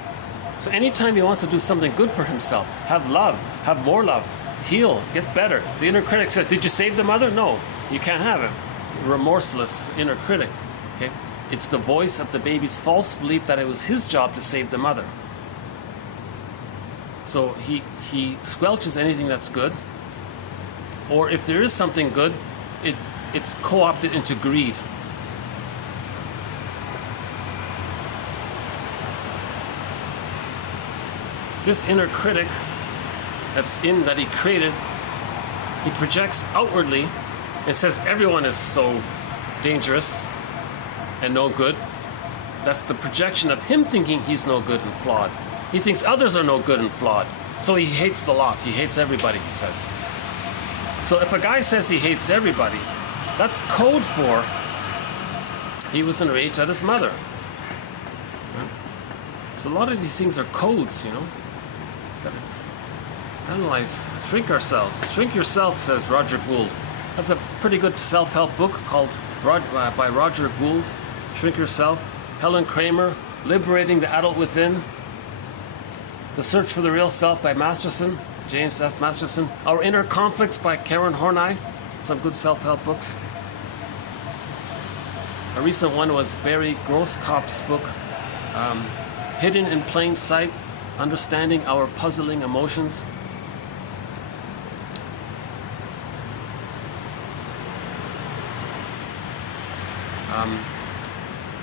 So anytime he wants to do something good for himself, have love, have more love, heal, get better, the inner critic says, did you save the mother? No, you can't have it. Remorseless inner critic. Okay? It's the voice of the baby's false belief that it was his job to save the mother. So he squelches anything that's good, or if there is something good, it's co-opted into greed. This inner critic that he created, he projects outwardly and says everyone is so dangerous and no good. That's the projection of him thinking he's no good and flawed. He thinks others are no good and flawed. So he hates the lot. He hates everybody, he says. So if a guy says he hates everybody, that's code for he was enraged at his mother. So a lot of these things are codes, you know. Gotta analyze, shrink ourselves. Shrink yourself, says Roger Gould. That's a pretty good self-help book called by Roger Gould, Shrink Yourself. Helen Kramer, Liberating the Adult Within. The Search for the Real Self by Masterson, James F. Masterson. Our Inner Conflicts by Karen Horney. Some good self-help books. A recent one was Barry Grosskopf's book, Hidden in Plain Sight, Understanding Our Puzzling Emotions.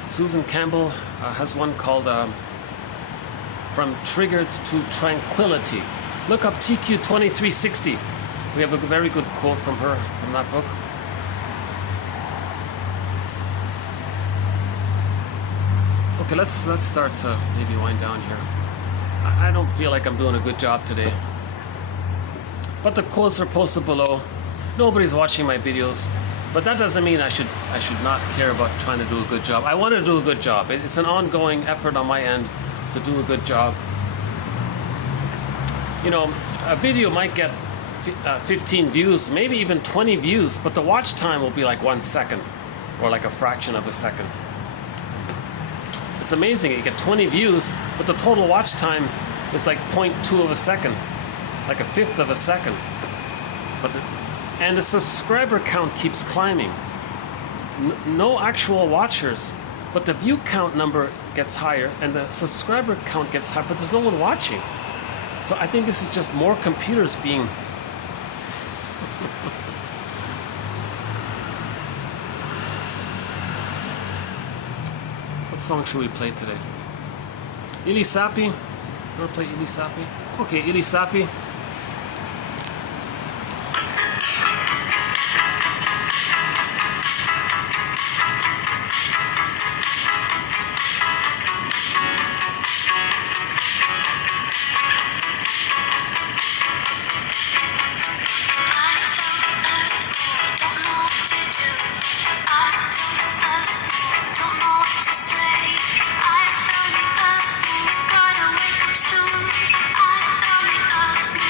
Susan Campbell has one called From Triggered to Tranquility. Look up TQ 2360. We have a very good quote from her from that book. Okay, let's start to maybe wind down here. I don't feel like I'm doing a good job today. But the quotes are posted below. Nobody's watching my videos. But that doesn't mean I should not care about trying to do a good job. I want to do a good job. It's an ongoing effort on my end to do a good job. You know, a video might get 15 views, maybe even 20 views, but the watch time will be like 1 second, or like a fraction of a second. It's amazing. You get 20 views, but the total watch time is like 0.2 of a second, like a fifth of a second. And the subscriber count keeps climbing. No actual watchers, but the view count number gets higher and the subscriber count gets higher, but there's no one watching. So I think this is just more computers being What song should we play today? Ili Sapi? You wanna play Ili Sapi? Okay, Ili Sapi. I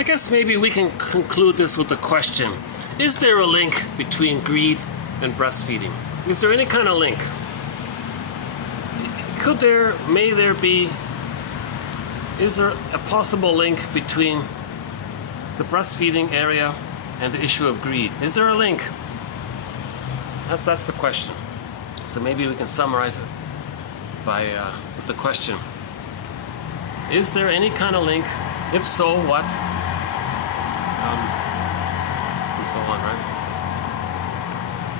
I guess maybe we can conclude this with the question, is there a link between greed and breastfeeding? Is there any kind of link? May there be, is there a possible link between the breastfeeding area and the issue of greed? Is there a link? That's the question. So maybe we can summarize it by with the question, is there any kind of link? If so, what? And so on, right?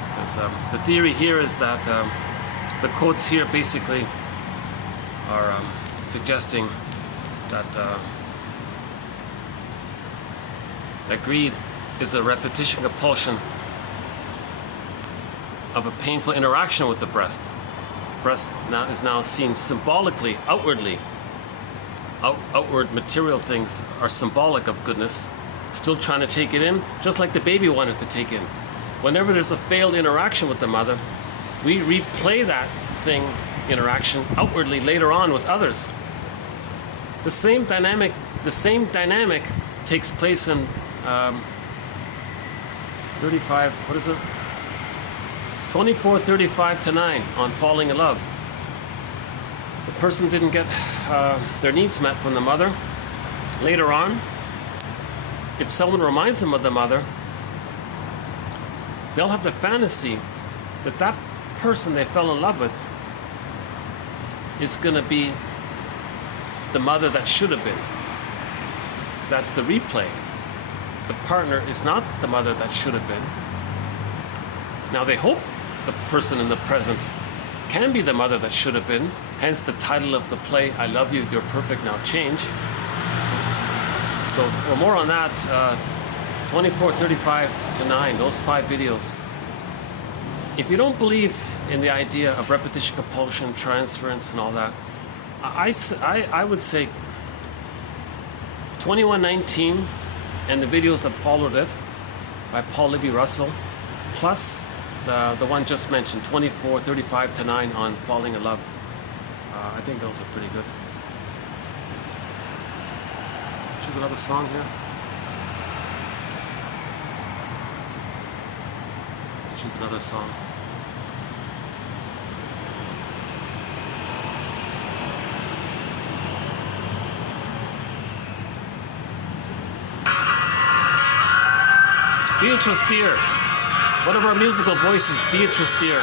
Because the theory here is that the quotes here basically are suggesting that that greed is a repetition compulsion of a painful interaction with the breast. The breast is now seen symbolically, outwardly. Outward material things are symbolic of goodness, still trying to take it in, just like the baby wanted to take in. Whenever there's a failed interaction with the mother, we replay that interaction outwardly later on with others. The same dynamic takes place in 24:35-9 on Falling in Love. The person didn't get their needs met from the mother. Later on, if someone reminds them of the mother, they'll have the fantasy that that person they fell in love with is going to be the mother that should have been. That's the replay. The partner is not the mother that should have been. Now they hope the person in the present can be the mother that should have been, hence the title of the play, I Love You, You're Perfect, Now Change. So for more on that, 24:35-9, those 5 videos. If you don't believe in the idea of repetition, compulsion, transference, and all that, I would say 2119 and the videos that followed it by Paul Libby Russell, plus the one just mentioned, 24:35-9 on Falling in Love. I think those are pretty good. Choose another song here. Let's choose another song. Beatrice Deer. One of our musical voices, Beatrice Deer.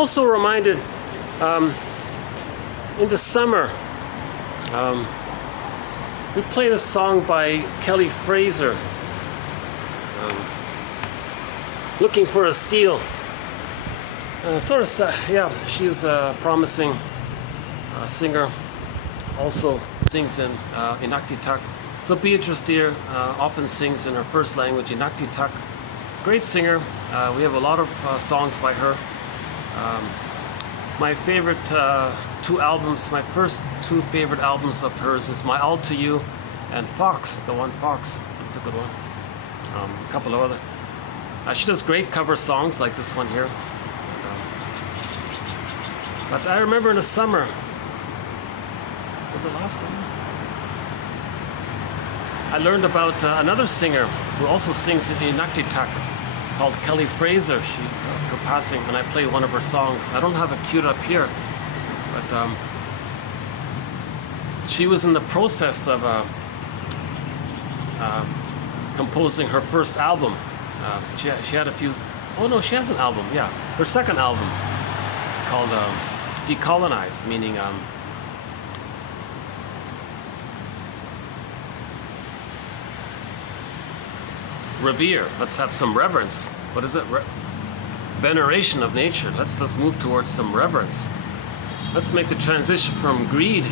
also reminded in the summer, we played a song by Kelly Fraser, Looking for a Seal. Yeah, she was a promising singer, also sings in Inuktitut. So Beatrice Deer often sings in her first language, Inuktitut. Great singer. We have a lot of songs by her. My favorite two albums, my first two favorite albums of hers is My All to You and Fox, the one Fox. That's a good one. A couple of other. She does great cover songs like this one here. But I remember in the summer, was it last summer? I learned about another singer who also sings in Inuktitut called Kelly Fraser. Her passing, and I played one of her songs. I don't have it queued up here, but she was in the process of composing her first album. She had a few. Oh no, she has an album. Yeah, her second album called Decolonize, meaning revere. Let's have some reverence. What is it? Veneration of nature. Let's move towards some reverence. Let's make the transition from greed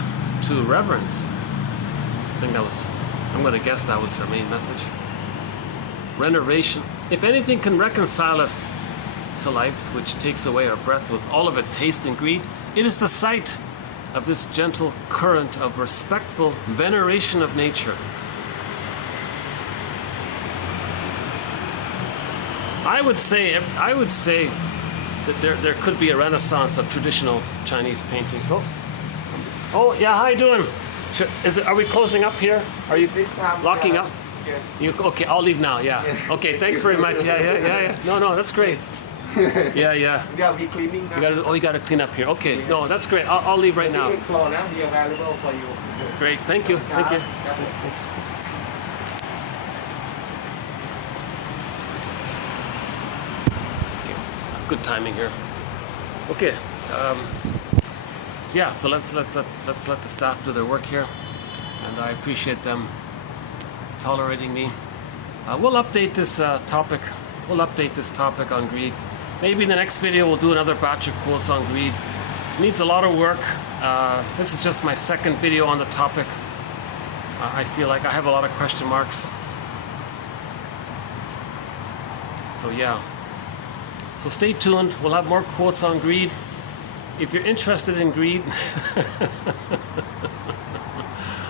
to reverence. I think that was, I'm going to guess that was her main message. Renovation. If anything can reconcile us to life, which takes away our breath with all of its haste and greed, it is the sight of this gentle current of respectful veneration of nature. I would say that there could be a renaissance of traditional Chinese paintings. Oh yeah, how you doing? Are we closing up here? Are you locking up? Yes. Okay, I'll leave now. Yeah. Okay, thanks very much. Yeah. No, that's great. Yeah. Yeah, we cleaning now. You got to clean up here. Okay, yes. No, that's great. I'll leave right now. Floor now be available for you. Great, thank you. Thanks. Good timing here. Okay. Yeah. So let's let the staff do their work here, and I appreciate them tolerating me. We'll update this topic. We'll update this topic on greed. Maybe in the next video we'll do another batch of quotes on greed. It needs a lot of work. This is just my second video on the topic. I feel like I have a lot of question marks. So yeah. So stay tuned. We'll have more quotes on greed. If you're interested in greed,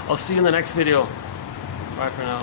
I'll see you in the next video. Bye for now.